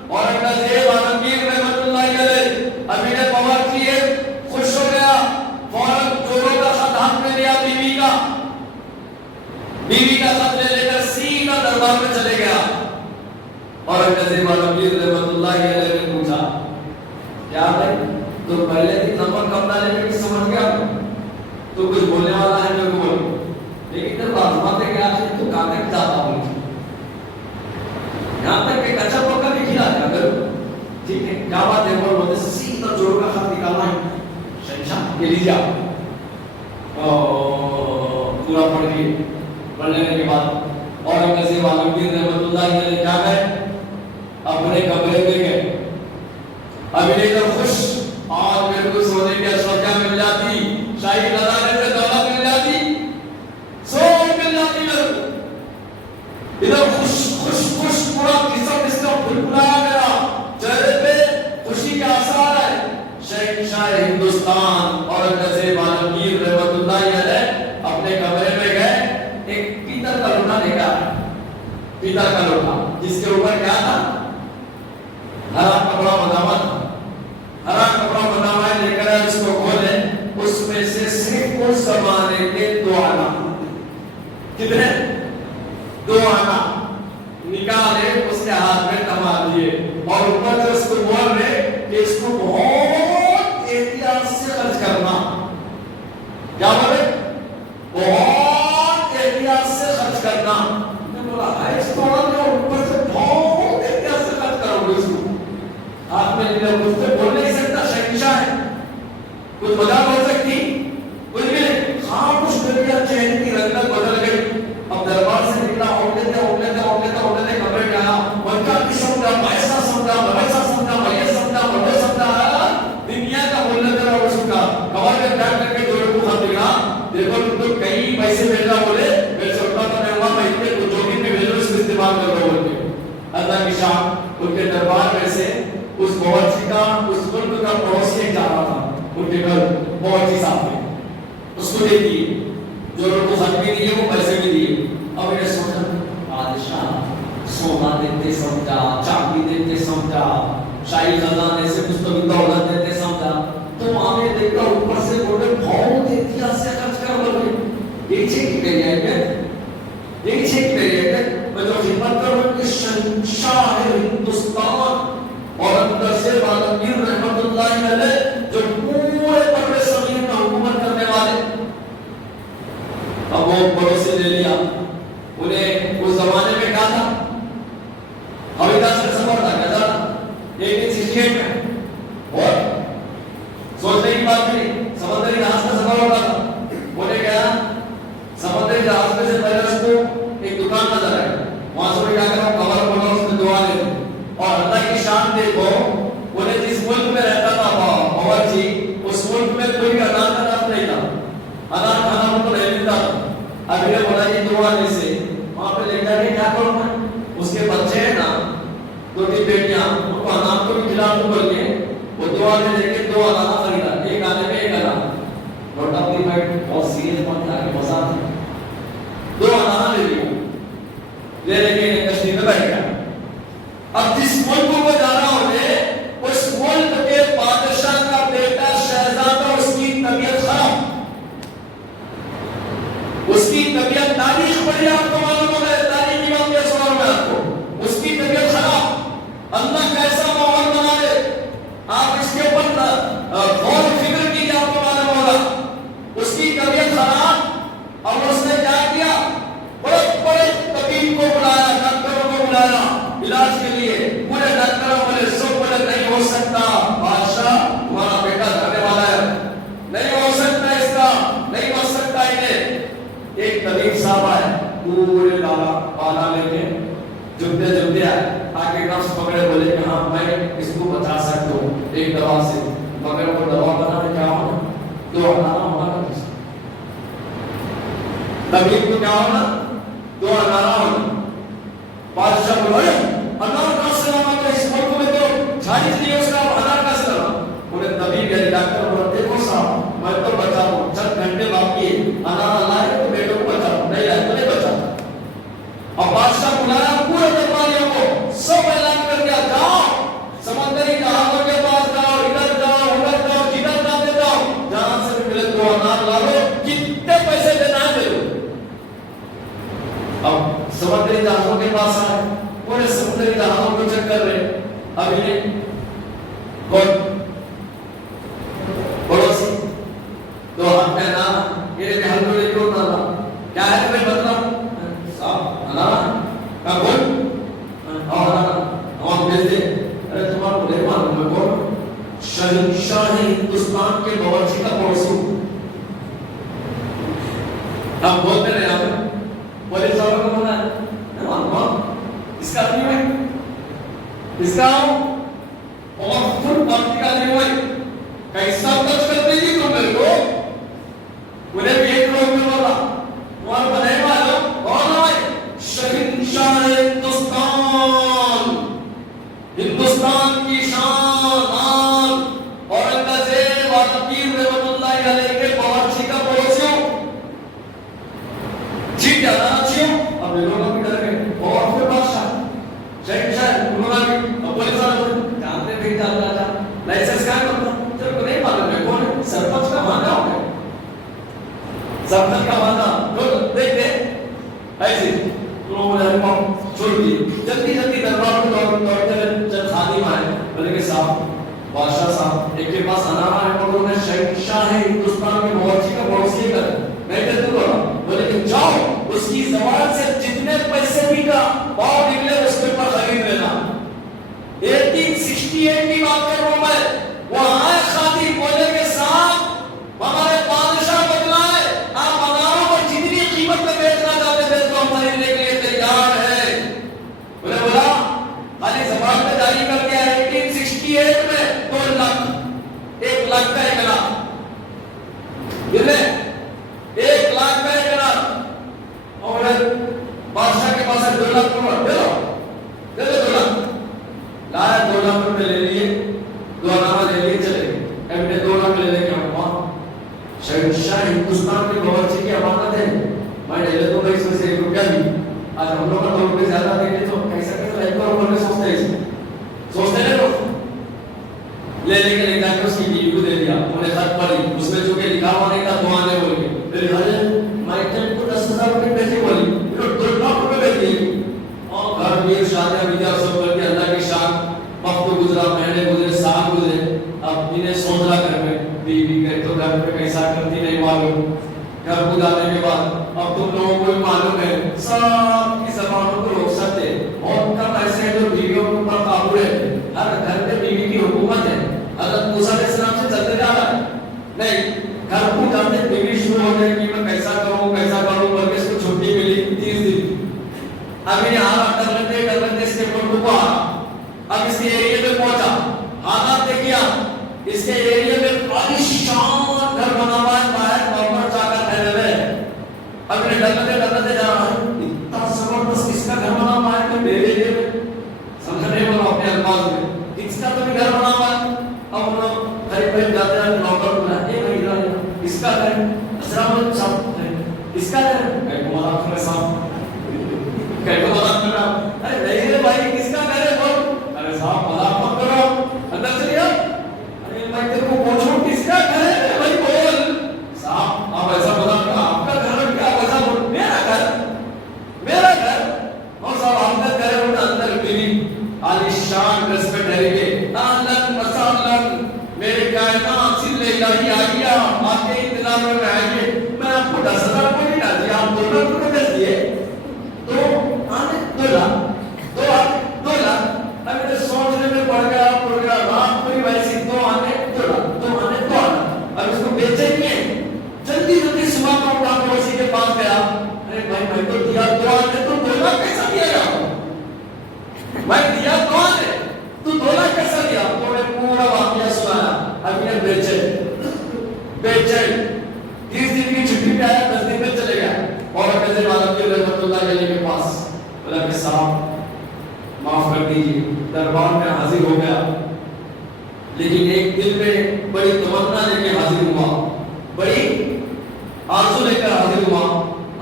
اورنگزیب عالمگیر رحمت اللہ علیہ. ابھی نے باورچی ہے، خوش ہو گیا، فوراً چوروں کا خط ہاتھ میں لیا، بیوی کا خط لے لے کر سیدھا دربار میں چلے گیا. اور نظیم عالمگیر رحمۃ اللہ علیہ نے پوچھا کیا بھائی تو پہلے دن نمک کم ڈالے میں کس سمجھ گیا تو کچھ بولنے والا ہے میرے کو بولو لیکن جب آزماتے گیا تو کہاں تک جاتا ہوں یہاں تک کہ کچا پکا بھی کھلا دیا اگر ٹھیک ہے کیا بات ہے بول بولتے سیدھا جوڑ کا خط نکالنا ہے شہنشاہ یہ لیجیے پورا پڑھ کے پڑھ لینے کے بعد اور نظیم عالمگیر رحمۃ اللہ علیہ کیا گئے اپنے کمرے میں گئے ابھی لے کر خوش اور میرے کو سونے کی اشرفیاں مل جاتی شاہی خزانے سے دولت مل جاتی سب مل جاتی میرے کو ادھر خوش خوش خوش پورا قسم اس کا بھلبلایا گیا چہرے پہ خوشی کے آثار ہے شہنشاہ ہندوستان اور نظیم عالمگیر رحمۃ اللہ علیہ اپنے کمرے میں گئے ایک پیتل کا لوٹا لے کر پیتل کا لوٹا جس کے اوپر کیا تھا ہرا کپڑا بنا ہوا تھا ہرا کپڑا بنا ہوا ہے لے کر اس کو کھولے اس میں سے صرف اس زمانے کے 2 آنا کتنے 2 آنا نکالے اس کے ہاتھ میں تھما دیے اور اوپر سے اس کو بول رہے کہ اس کو بہت احتیاط سے خرچ کرنا کیا بولے بہت احتیاط سے خرچ کرنا میں بولا ہے اس کو اوپر سے بہت احتیاط سے خرچ کرو گے اس کو آپ میں لیا کچھ تو بول نہیں سکتا شہنشاہ ہے کچھ وجہ بول سکتی کچھ بھی نہیں خاموش کر دیا چہرے کی رنگت بدل گئی اب دربار سے نکلا اوڑتے کمرے میں آیا ان کا بھی سمجھا ایسا سمجھا ویسا سمجھا یہ سمجھا وہ سمجھا دنیا کا بولنے کا اور اس کا کمر میں بیٹھ کر کے جوڑے کو خط لکھا دیکھو تم تو کئی پیسے بھیجا بولے میں چھوٹا تو میں ہوا میں اتنے جو بھی میں بھیجو اس کو استعمال کر رہا ہوں بول کے اللہ کی شان ان کے دربار میں سے اس باورچی کا اس ملک کا پڑوسی ایک جا رہا تھا ان کے گھر باورچی صاحب نے اس کو دے دیے جو لوگ کو خط بھی دیے وہ پیسے بھی دیے اب یہ سوچا بادشاہ سونا دیتے سمجھا چاندی دیتے سمجھا شاہی خزانے سے کچھ تو دولت دیتے سمجھا تو وہاں میں دیکھا اوپر سے بولے بہت احتیاط سے خرچ کر بولے یہی چیک کی گئی ہے یہی چیک کی گئی ہے میں جو خدمت کر رہا ہوں کہ شہنشاہ ہندوستان اور اندر سے عالمگیر رحمت اللہ علیہ جو پورے بر صغیر میں حکومت کرنے والے اب وہ پڑوسی لے لیا انہیں اس زمانے میں کہا تھا ہوائی جہاز کا سفر تھا کیا تھا 1868 میں اور سوچنے کی بات نہیں سمندری جہاز کا سفر ہوتا تھا انہیں کہا سمندری جہاز میں سے پہلے اس کو ایک دکان نظر آئی وہاں سے کیا کرا کور کھولا اس میں دعا لے اور اللہ کی شان دیکھو انہیں جس ملک میں رہتا تھا باورچی اس ملک میں کوئی اذان کا نام نہیں تھا اذان کھانا ان کو نہیں ملتا ابھی نے بولا یہ دعا جیسے وہاں پہ لے جا کے کیا کروں میں اس کے بچے ہیں نا 2-3 بیٹیاں ان کو اذان کو بھی کھلا دوں بول کے وہ دعا میں لے کے 2 اذان خریدا ایک آنے میں ایک اذان لوٹا اپنی بیٹھ بہت سیریس بات ہے مزہ آتا ہے 2 اذان لے لیا لے کے کشتی میں بیٹھ گیا اب جس ملک کو جا رہا ہوں اس ملک کے بادشاہ کا بیٹا شہزادہ اس کی طبیعت خراب اس کی طبیعت تاریخ پڑھی آپ کو معلوم ہوگا تاریخ کی بات کیا سنا میں آپ کو اس کی طبیعت خراب اللہ کیسا ماحول بنا دے آپ اس کے اوپر غور فکر کیجیے آپ کو معلوم ہوگا اس کی طبیعت خراب اور اس نے کیا کیا بڑے بڑے طبیب کو بلایا ڈاکٹروں کو بلایا علاج کے لیے پورے ڈاکٹروں بولے سب بولے نہیں ہو سکتا بادشاہ تمہارا بیٹا کرنے والا ہے نہیں ہو سکتا اس کا نہیں ہو سکتا انہیں ایک طبیب صاحب آئے پورے بالا لے کے جھکتے آگے نفس پکڑے بولے کہ ہاں میں اس کو بچا سکتا ہوں ایک دوا سے مگر وہ دوا بنانے کیا ہونا 2 انارا ہونا طبیب کو کیا ہونا 2 انارا ہونا بادشاہ بولے انار کا سلام تو اس ملک میں تو چھائی لیے اس کا انار کا سلام انہیں طبیب یا ڈاکٹر بولے دیکھو صاحب میں تو بچا ہوں 4 گھنٹے باقی ہے انار لائے تو بیٹوں کو بچا نہیں لائے تو نہیں بچا اور بادشاہ بلایا پورے درباریوں کو سب اعلان کر دیا جاؤ سمندری جہازوں کے پاس جاؤ ادھر جاؤ ادھر جاؤ جدھر جاتے جاؤ جہاں سے بھی ملے 2 انار لا لو کتنے پیسے دینا ہے دے دو اب سمندری جہازوں کے پاس آئے انہیں اب انہیں کون پڑوسی دو ہاتھ میں نام یہ ہر کوئی لے کے ہوتا تھا کیا ہے تمہیں مطلب صاحب نام کا کون اور بھیج دے ارے تمہارا بڑے معلوم ہے کون شہنشاہ ہندوستان کے باورچی کا پڑوسی ہم بولتے رہے ہم پولیس والوں کو بولا ہے اس کا کیوں ہے اس کا اور فل پارٹی کا نہیں ہوئے کیسا ٹچ کرتے گی تم میرے کو انہیں بھی ایک لوگ میں بولا تمہارا بنائے والو کون ہے شہنشاہ ہندوستان ہندوستان کی شان آن اورنگزیب اور عقیل رحمت اللہ علیہ کے باورچی کا پڑوسیوں جی کیا نہ چیوں اب یہ لوگوں بھی ڈر گئے اور پھر بادشاہ شہنشاہ انہوں نے بھی پولیس والوں جانتے بھی جانتا تھا لائسنس کہاں کرتا تیرے کو نہیں معلوم ہے کون ہے سرپنچ کا مانا ہو گیا سرپنچ کا مانا جو دیکھ دے ایسی لوگوں نے ہم چھوڑ دی جلدی جلدی دربار میں دوڑتے چند خادم آئے بولے کہ صاحب بادشاہ صاحب ایک کے پاس انارا ہے اور انہوں نے شہنشاہ ہندوستان کے باورچی کا پڑوسی کر میں کہتے تو بولا بولے کہ جاؤ اس کی زبان سے جتنے پیسے بھی کا باؤ نکلے اس کے پر خرید لینا 1868 کی بات کر رہا ہوں میں وہ آئے خادم بولے کے صاحب ہمارے بادشاہ بدلائے آپ اناروں پر جتنی قیمت میں بیچنا چاہتے تھے تو ہم خریدنے کے لیے تیار ہے بولے بولا خالی زبان پہ جاری کر دیا 1868 میں 2 لاکھ 1 لاکھ کا ایک لاکھ یہ 1 لاکھ کا ایک لاکھ اور بادشاہ کے پاس 2 لاکھ روپے دے دو 2 لاکھ لایا 2 لاکھ روپے لے لیے 2 انارا لے لیے چلے گئے اب نے 2 لاکھ لے لے کے ہم شہنشاہ ہندوستان کے باورچی کی امانت ہے میں لے لے تو بھائی اس میں سے 1 روپیہ بھی آج ہم لوگ کا 2 روپے زیادہ دیں گے تو کیسا کیسا ایک اور اوپر میں سوچتے ہیں سوچتے ہیں لوگ لے لے کے لے جا کے اس کی بیوی کو دے دیا انہوں نے خط پڑھی اس میں جو کہ لکھا ہوا نہیں تھا دعا نے بول کے میرے بھائی مائٹن کو 10,000 روپے پیسے بولی پھر 2 لاکھ روپے دے دیے اور گھر میں شادیاں بیدیاں سب کر کے اللہ کی شان وقت گزرا مہینے گزرے سال گزرے اب انہیں سوچ رہا گھر میں بیوی کہ تو گھر پہ کیسا کرتی نہیں معلوم گھر کو جانے کے بعد اب تم لوگوں کو معلوم ہے سب کی زبانوں کو روک سکتے بہت کم ایسے ہیں جو بیویوں کے اوپر قابو ہے ہر گھر میں بیوی کی حکومت ہے حضرت موسیٰ علیہ السلام سے چلتے جا رہا ہے نہیں گھر کو جاتے بیوی شروع ہو جائے کہ میں کیسا کروں بلکہ اس کو چھٹی ملی 30 دن اب یہ آرہا ڈر لگتے اس کے ملک کو آرہا اب اس کے ایریے میں پہنچا حالات دیکھیا اس کے ایریے میں عالیشان گھر بنا ہوا ہے باہر نارمل جا کر رہنے میں اب یہ ڈرتے جا رہا ہے اتنا زبردست کس کا گھر بنا ہوا ہے کہ میرے ایریے میں سمجھنے والا اپنے الفاظ میں کس کا تو بھی گھر بنا ہوا ہے اب انہوں قریب قریب جاتے ہیں نوکر بنا یہ بھائی اس کا گھر اسلام صاحب اس کا گھر کہیں کو مذاق کرے صاحب کہیں کو مذاق کرنا ارے نہیں رے بھائی کس کا گھر ہے بول ارے صاحب مذاق مت کرو اندر چلیے ارے بھائی تیرے کو پوچھو کس کا گھر ہے بھائی بول صاحب آپ ایسا مذاق کرو آپ کا گھر ہے کیا ویسا بول میرا گھر اور صاحب آپ کا گھر ہے اندر بیوی عالیشان ڈریس میں ٹھہرے گے اہلاً وسہلاً میرے کائنات سے لے الہی آگیا آپ کے انتظار میں آئیے میں آپ کو 10,000 روپے نہیں ڈال دیا آپ 2 لاکھ روپے دے دیے تو آنے 2 لاکھ اب میرے سوچنے میں پڑ گیا رات پوری ویسی 2 لاکھ اب اس کو بیچیں گے جلدی صبح کا اٹھا پڑوسی کے پاس گیا ارے بھائی میں تو دیا 2 آنے تو 2 لاکھ کیسا دیا گیا میں دیا 2 آنے تو 2 لاکھ کیسا دیا تو نے پورا واقعہ سنایا اب یہ بیچے 30 دن کی چھٹی پہ آیا 10 دن میں چلے گیا اور کیسے عالم کے رحمت اللہ علیہ کے پاس بولا کہ صاحب معاف کر دیجیے دربار میں حاضر ہو گیا لیکن ایک دل میں بڑی تمنا لے کے حاضر ہوا بڑی آرزو لے کر حاضر ہوا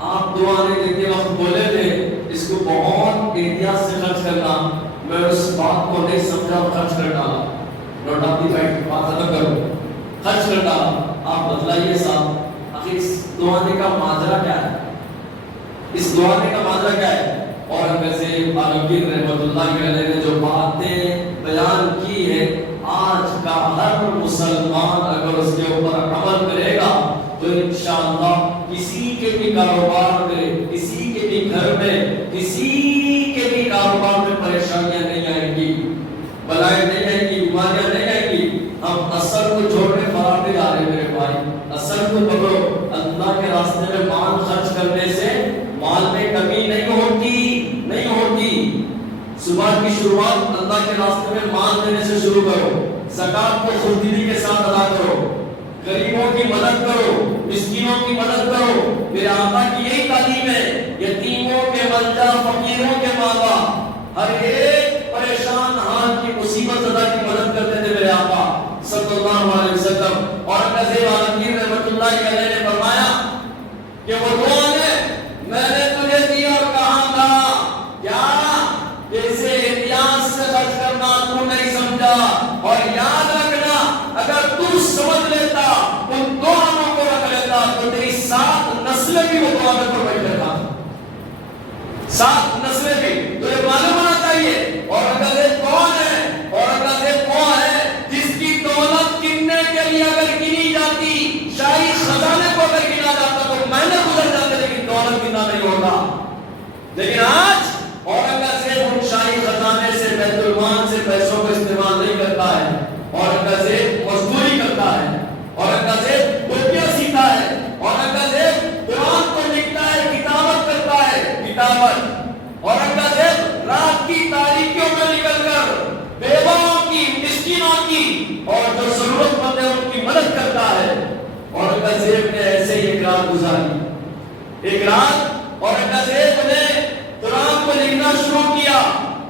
آپ دعا نہیں دیتے وقت بولے تھے اس کو بہت احتیاط سے خرچ کرنا میں اس بات کو نہیں سمجھا خرچ کر ڈالا نوٹ آف دی فائٹ بات ختم کرو خرچ کر ڈالا آپ بتلائیے صاحب آخر اس دعانے کا ماجرا کیا ہے اس دعانے کا ماجرا کیا ہے اور ویسے عالمگیر رحمت اللہ علیہ نے جو باتیں بیان راستے میں مال خرچ کرنے سے مال میں کمی نہیں ہوتی. صبح کی شروعات اللہ کے راستے میں مال دینے سے شروع کرو. زکات کو خوددلی کے ساتھ ادا کرو. غریبوں کی مدد کرو, مسکینوں کی مدد کرو. میرے آقا کی یہی تعلیم ہے. یتیموں کے ملجا, فقیروں کے ماوا, ہر ایک پریشان حال کی مصیبت زدہ کی مدد کرتے تھے میرے آقا صلی اللہ علیہ وسلم. اور نذیر عالمگیر رحمۃ اللہ علیہ نے فرمایا کہ وہ دعا ہے میں نے تجھے دی اور کہا تھا کیا اسے احتیاط سے خرچ کرنا تو نہیں سمجھا, اور یاد رکھنا اگر تو سمجھ لیتا ان دعاؤں کو رکھ لیتا تو تیری 7 نسلیں بھی وہ دعا میں پڑھ لیتا. 7 نسلیں بھی تجھے معلوم ہونا چاہیے. اورنگزیب کون ہے؟ اورنگزیب وہ ہے جس کی دولت گننے کے لیے اگر گنی جاتی, شاہی خزانے کو اگر گنا جاتا تو مہینے گزر جاتے لیکن دولت گنا نہیں ہوتا. لیکن آج اورنگزیب ان شاہی خزانے سے, بیت المال سے پیسوں کو استعمال نہیں کرتا ہے. اورنگزیب مزدوری کرتا ہے. اورنگزیب روپیہ سیتا ہے. اورنگزیب قرآن کو لکھتا ہے, کتابت کرتا ہے, کتابت. اورنگزیب رات کی تاریکیوں میں نکل کر بیواؤں کی, مسکینوں کی اور جو ضرورت مند ہے ان کی مدد کرتا ہے. اورنگزیب نے ایسے ہی ایک رات گزاری. ایک رات اورنگزیب نے قرآن کو لکھنا شروع کیا.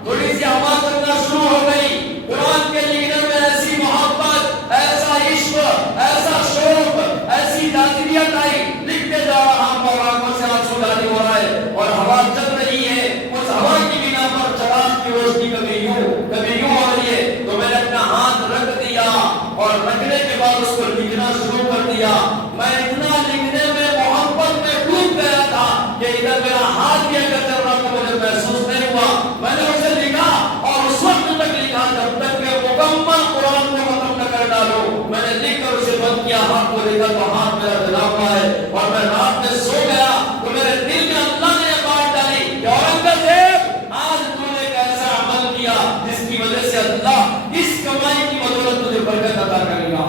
تھوڑی سی ہوا چلنا شروع ہو گئی. قرآن کے لکھنے میں ایسی محبت, ایسا عشق, ایسا شوق, ایسی جاذبیت آئی. لکھتے جا رہا ہوں اور آنکھوں سے آنسو جاری ہو رہا ہے اور ہوا چل رہی ہے. اس ہوا کی بنا پر چراغ کی روشنی کبھی یوں ہو رہی ہے. تو میں نے اپنا ہاتھ رکھ دیا اور رکھنے کے بعد اس کو لکھنا شروع کر دیا. میں اتنا لکھنے میں محبت میں ڈوب گیا تھا کہ ادھر میرا ہاتھ بھی اگر چل رہا تو مجھے محسوس نہیں ہوا. میں نے اسے لکھا اور اس وقت تک لکھا جب تک کہ مکمل قرآن کو ختم نہ کر ڈالوں. میں نے لکھ کر اسے بند کیا, ہاتھ کو دیکھا تو ہاتھ میرا جلا ہوا ہے. اور میں رات میں سو گیا تو میرے دل میں اللہ نے یہ بات ڈالی کہ اورنگزیب آج تو نے ایک ایسا عمل کیا جس کی وجہ سے اللہ اس کمائی کی بدولت تجھے برکت عطا کرے گا.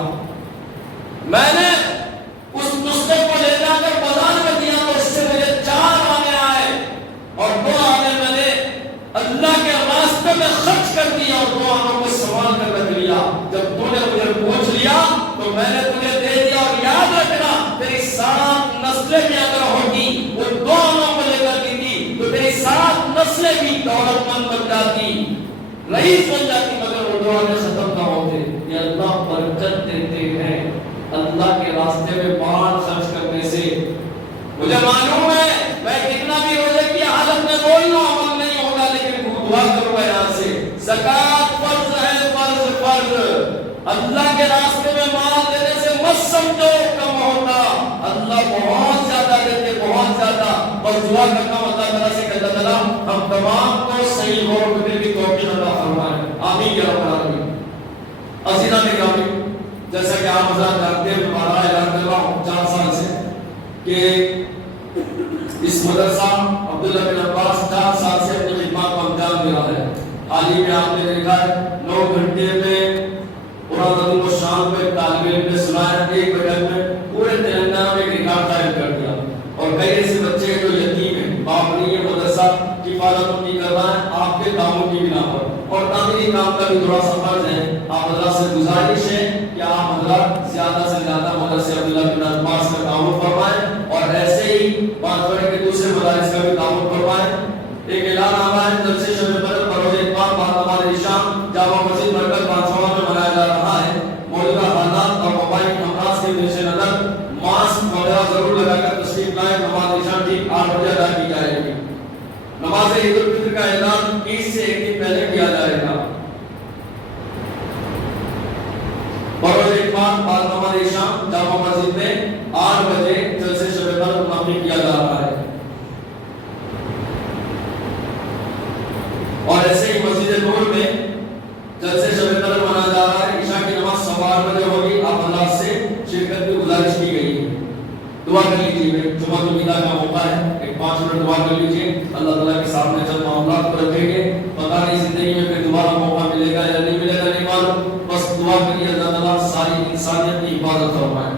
میں نے اس نسخے کو لے جا کر بازار میں دیا تو اس سے مجھے 4 آنے آئے اور 2 آنے میں نے اللہ کے راستے میں خرچ کر دیا اور 2 آنوں کو سنبھال کر رکھ لیا. جب تو نے مجھے پوچھ لیا تو میں نے تجھے دے دیا. اور یاد رکھنا تیری 7 نسلیں بھی اگر ہوگی وہ 2 آنوں کو لے کر کی تھی تو تیری 7 نسلیں بھی دولت مند بن جاتی, رئیس بن جاتی, مگر وہ 2 آنے ختم نہ ہوتے. یہ اللہ برکت دیتے ہیں اللہ کے راستے میں مال خرچ کرنے سے. مجھے معلوم ہے میں کتنا بھی روزے کی حالت میں بول لوں عمل نہیں ہوگا, لیکن دعا کروں گا یہاں سے. زکات فرض ہے, فرض. اللہ کے راستے میں مال دینے سے مت سمجھو کم ہوتا. اللہ بہت زیادہ دیتے, بہت زیادہ. بس دعا کرنا اللہ تعالیٰ سے کہ اللہ تعالیٰ ہم تمام کو صحیح غور و فکر کی توفیق عطا فرمائے. آمین یا رب العالمین. عزیزان گرامی, جیسا کہ آپ حضرات جانتے ہیں ہمارا اعلان کر رہا ہوں 4 سال سے کہ اس مدرسہ عبداللہ بن عباس 4 سال سے اپنی خدمات کو انجام دے رہا ہے. حال ہی میں آپ نے دیکھا ہے 9 گھنٹے میں قرآن عظیم و شان پہ طالب علم نے سنایا. 1 بجٹ میں پورے تلنگانہ میں ایک ریکارڈ قائم کر دیا. اور کئی ایسے بچے جو یتیم ہیں, باپ نہیں ہے, مدرسہ کی حفاظت نہیں کر رہا ہے آپ کے کاموں کی بنا پر. اور تعمیری کام کا بھی تھوڑا سا فرض ہے. آپ حضرات سے گزارش ہے کہ آپ حضرات زیادہ سے زیادہ مدرسے عبداللہ بن عباس کا تعاون فرمائیں اور ایسے ہی بات کریں کہ دوسرے مدارس کا بھی تعاون فرمائیں. ایک اعلان آ رہا ہے جلسے شب قدر بروز اتمام بعد شام جامع مسجد مرکز بادشاہ میں منایا جا رہا ہے. موجودہ حالات اور وبائی امراض کے پیش نظر ماسک وغیرہ ضرور لگا کر تشریف لائیں. نماز عشاء ٹھیک 8 بجے ادا کی جائے گی. نماز عید الفطر کا اعلان 30 سے 1 دن پہلے کیا جائے گا. بروز اتمام بعد نماز عشاء جامع مسجد میں 8 بجے جلسے شب قدر منعقد کیا جا رہا ہے. اور ایسے ہی مسجد نور میں جلسے شب قدر منایا جا رہا ہے. عشاء کی نماز 8:15 بجے ہوگی. آپ حضرات سے شرکت کی گزارش کی گئی ہے. دعا کر لیجیے, جمعہ الوداع کا موقع ہے, ایک 5 منٹ دعا کر لیجیے. اللہ تعالیٰ کے سامنے چند معاملات کو رکھیں گے. پتہ نہیں زندگی میں پھر دوبارہ موقع ملے گا یا نہیں ملے گا, نہیں معلوم. بس دعا کریے اللہ تعالیٰ ساری انسانیت کی حفاظت فرمائے.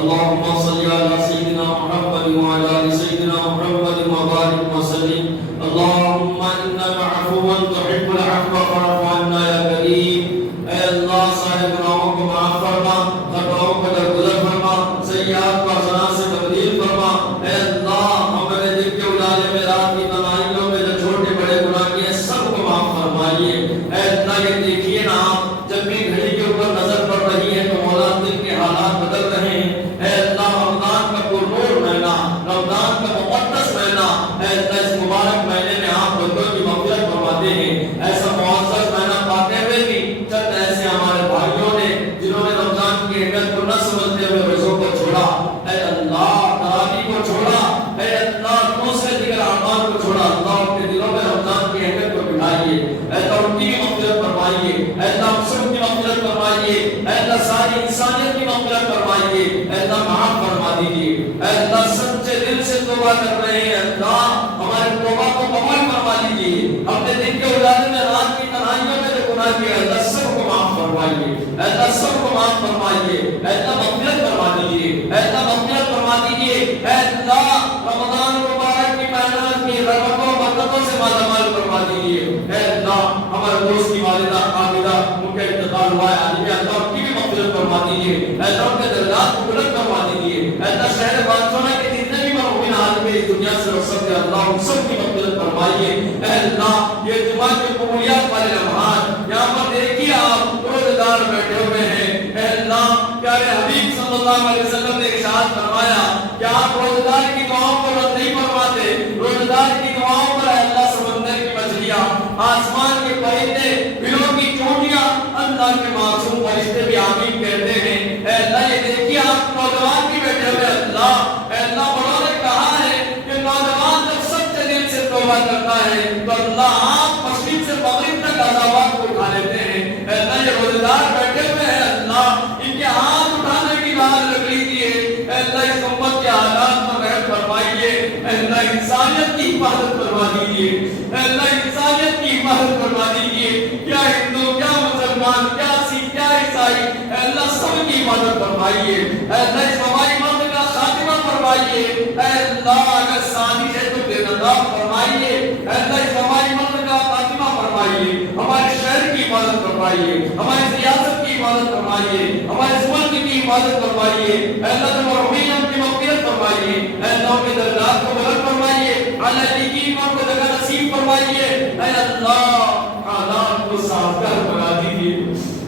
اللهم صل على سيدنا محمد وعلى ال سيدنا محمد وبارك وسلم. اللهم انك عفو تحب العفو فاعف عنا يا كريم. اے اللہ سارے گناہوں کو معاف فرما، خطاؤں کو درگزر فرما، سیئات کو حسنات سے تبدیل فرما. اے اللہ ہمارے دل کے اجالے میں، رات کی تنہائیوں میں جو چھوٹے بڑے گناہ کیے سب کو معاف فرمائیے. اے اللہ یہ دیکھیے نا، جب بھی گھڑی کے اوپر نظر پڑ رہی ہے تو مولا دل کے حالات بدل رہے ہیں. اے اللہ رمضان کا پرنور مہینہ، رمضان کا مقدس مہینہ، اے اللہ اس مبارک مہینے میں آپ بندوں کی مغفرت فرماتے ہیں. ایسا معزز مہینہ پاتے ہوئے بھی چند ایسے ہمارے بھائیوں نے جنہوں نے رمضان کی اہمیت کو نہ سمجھتے ہوئے روزوں کو چھوڑا، اے اللہ تراویح کو چھوڑا، اے اللہ دوسرے دیگر اعمال کو چھوڑا. اللہ ان کے دلوں میں رمضان کی اہمیت کو بٹھائیے. اے اللہ ان کی مغفرت فرمائیے. اے اللہ ہم سب کی مغفرت فرمائیے. اے اللہ ساری انسانیت کی مغفرت فرمائیے. اے اللہ معاف فرما دیجیے. اے اللہ سچے دل سے توبہ کر رہے ہیں، اللہ ہمارے توبہ کو قبول فرما لیجیے. اپنے دن کے اجالے میں، رات کی تنہائیوں میں جو گناہ کیا، اللہ سب کو معاف فرمائیے. اے اللہ سب کو معاف فرمائیے. اے اللہ مغفرت فرما دیجیے. اے اللہ مغفرت فرما دیجیے. اے اللہ رمضان مبارک کی کائنات کی رحمتوں و برکتوں سے مالا مال فرما دیجیے. اے اللہ ہمارے دوست کی والدہ عابدہ ان کا انتقال ہوا ہے، اللہ ان کی بھی مغفرت فرما دیجیے. اے اللہ ان کے درجات کو بلند فرما دیجیے. اے اللہ شہر بارسلونا کے جتنے بھی مرحومین عالم اس دنیا سے رخصت ہیں، اللہ ان سب کی مغفرت فرمائیے. اے اللہ یہ جمعہ کی قبولیات والے لمحات یہاں پر دیکھیے، آپ روزہ دار بیٹھے ہوئے ہیں. اے اللہ پیارے حبیب صلی اللہ علیہ وسلم نے ارشاد فرمایا کہ آپ روزہ دار کی دعاؤں پر رد نہیں فرماتے. روزہ دار کی دعاؤں پر اے اللہ سمندر کی مچھلیاں، آسمان کے پرندے، بلوں کی چونٹیاں، اللہ کے معصوم فرشتے بھی آمین کہتے ہیں. اے اللہ یہ دیکھیے آپ نوجوان بھی بیٹھے ہوئے. اللہ اے اللہ بڑوں نے کہا ہے کہ نوجوان جب سچے دل سے توبہ کرتا ہے تو اللہ آپ مشرق سے مغرب تک عذابات کو اٹھا لیتے ہیں. اے اللہ یہ روزہ دار بیٹھے ہوئے ہیں، اللہ ان کے ہاتھ اٹھانے کی بات لگ لیجیے. اے اللہ اس امت کے حالات پر رحم فرمائیے. اے اللہ انسانیت کی حفاظت فرما دیجیے. اے اللہ انسانیت کی حفاظت فرما دیجیے. کیا ہندو، کیا مسلمان، کیا سکھ، کیا عیسائی، اے اللہ سب کی حفاظت فرمائیے. اے اللہ اس ہماری ملک کا خاتمہ فرمائیے. اے اللہ اگر سازش ہے تو بے نقاب فرمائیے. اے اللہ اس ہماری ملک کا خاتمہ فرمائیے. ہمارے شہر کی حفاظت فرمائیے. ہماری ریاست کی حفاظت فرمائیے. ہمارے ملک کی حفاظت فرمائیے. اے اللہ تم مرحومین کی مغفرت فرمائیے. اے اللہ کے درجات کو بلند فرمائیے. اللہ کی کو جگہ نصیب فرمائیے. اے اللہ حالات کو سازگار بنا دیجیے.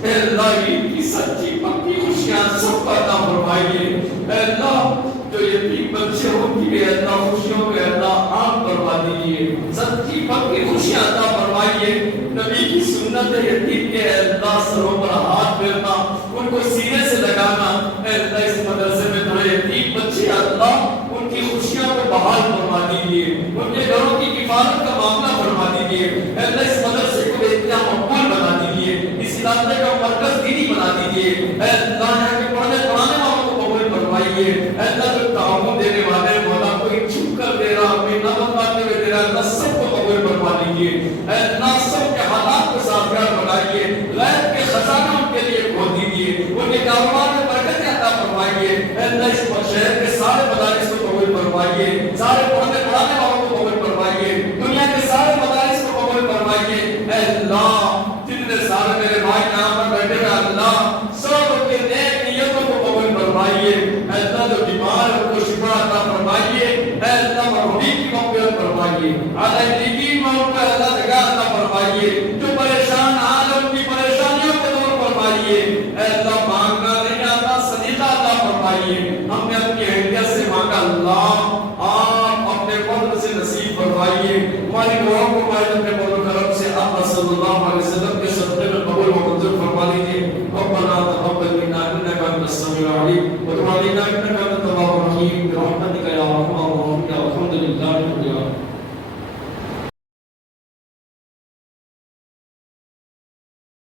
اے اللہ کی سچی پکی خوشیاں سب پر عطا فرمائیے. اے اللہ جو یتیم بچے ہوں گے اللہ خوشیوں میں اللہ عام فرما دیجیے. سچی پکی خوشیاں عطا فرمائیے. نبی کی سنت ہے یتیم کے اے اللہ سروں پر ہاتھ پھیرنا، ان کو سینے سے لگانا. اے اللہ اس مدرسے میں تھوڑے یتیم بچے اللہ ان کی خوشیاں کو بحال فرما دیجیے. ان کے گھروں کی کفالت کا معاملہ فرما دیجیے. اے اللہ اس مدرسے کو اتنا مقبول بنا دیجیے. اس علاقے کا مرکز دینی بنا دیجیے. اے اللہ یہاں کے پڑھنے پڑھانے والوں کو قبول فرمائیے. اے اللہ جو تعاون دینے والے مولا کوئی چھپ کر دے رہا، کوئی نہ بتاتے ہوئے دے رہا، اللہ سب کو قبول فرما دیجیے. اے اللہ سب کے حالات کو سازگار بنائیے. غیب کے خزانہ ان کے لیے کھول دیجیے. ان کے کاروبار میں برکتیں عطا فرمائیے. اے اللہ اس شہر کے سارے مدارس کو قبول فرمائیے. سارے پڑھنے پڑھانے والوں کو قبول فرمائیے. دنیا کے سارے مدارس کو قبول فرمائیے. اے اللہ جتنے سارے میرے بھائی یہاں پر بیٹھے ہیں اللہ سب کے نیک نیتوں کو قبول فرمائیے. اے اللہ جو بیمار ہے ان کو شفا عطا فرمائیے. اے اللہ مرحومین کی مغفرت فرمائیے. اللہ یتیم میں ان کو اللہ جگہ عطا فرمائیے. جو پریشان حال ہے ان کی پریشانیوں کو دور فرمائیے. اے اللہ مانگنا نہیں آتا صدیقہ عطا فرمائیے. ہم نے اپنی حیثیت سے مانگا اللہ آپ اپنے فضل سے نصیب فرمائیے. ہماری دعاؤں کو ہمارے اپنے فضل و کرم سے آپ صلی اللہ علیہ وسلم کے صدقے میں قبول و منظور فرما لیجیے. ربنا تقبل منا انك انت السميع العليم وتب علينا انك انت التواب الرحيم برحمتك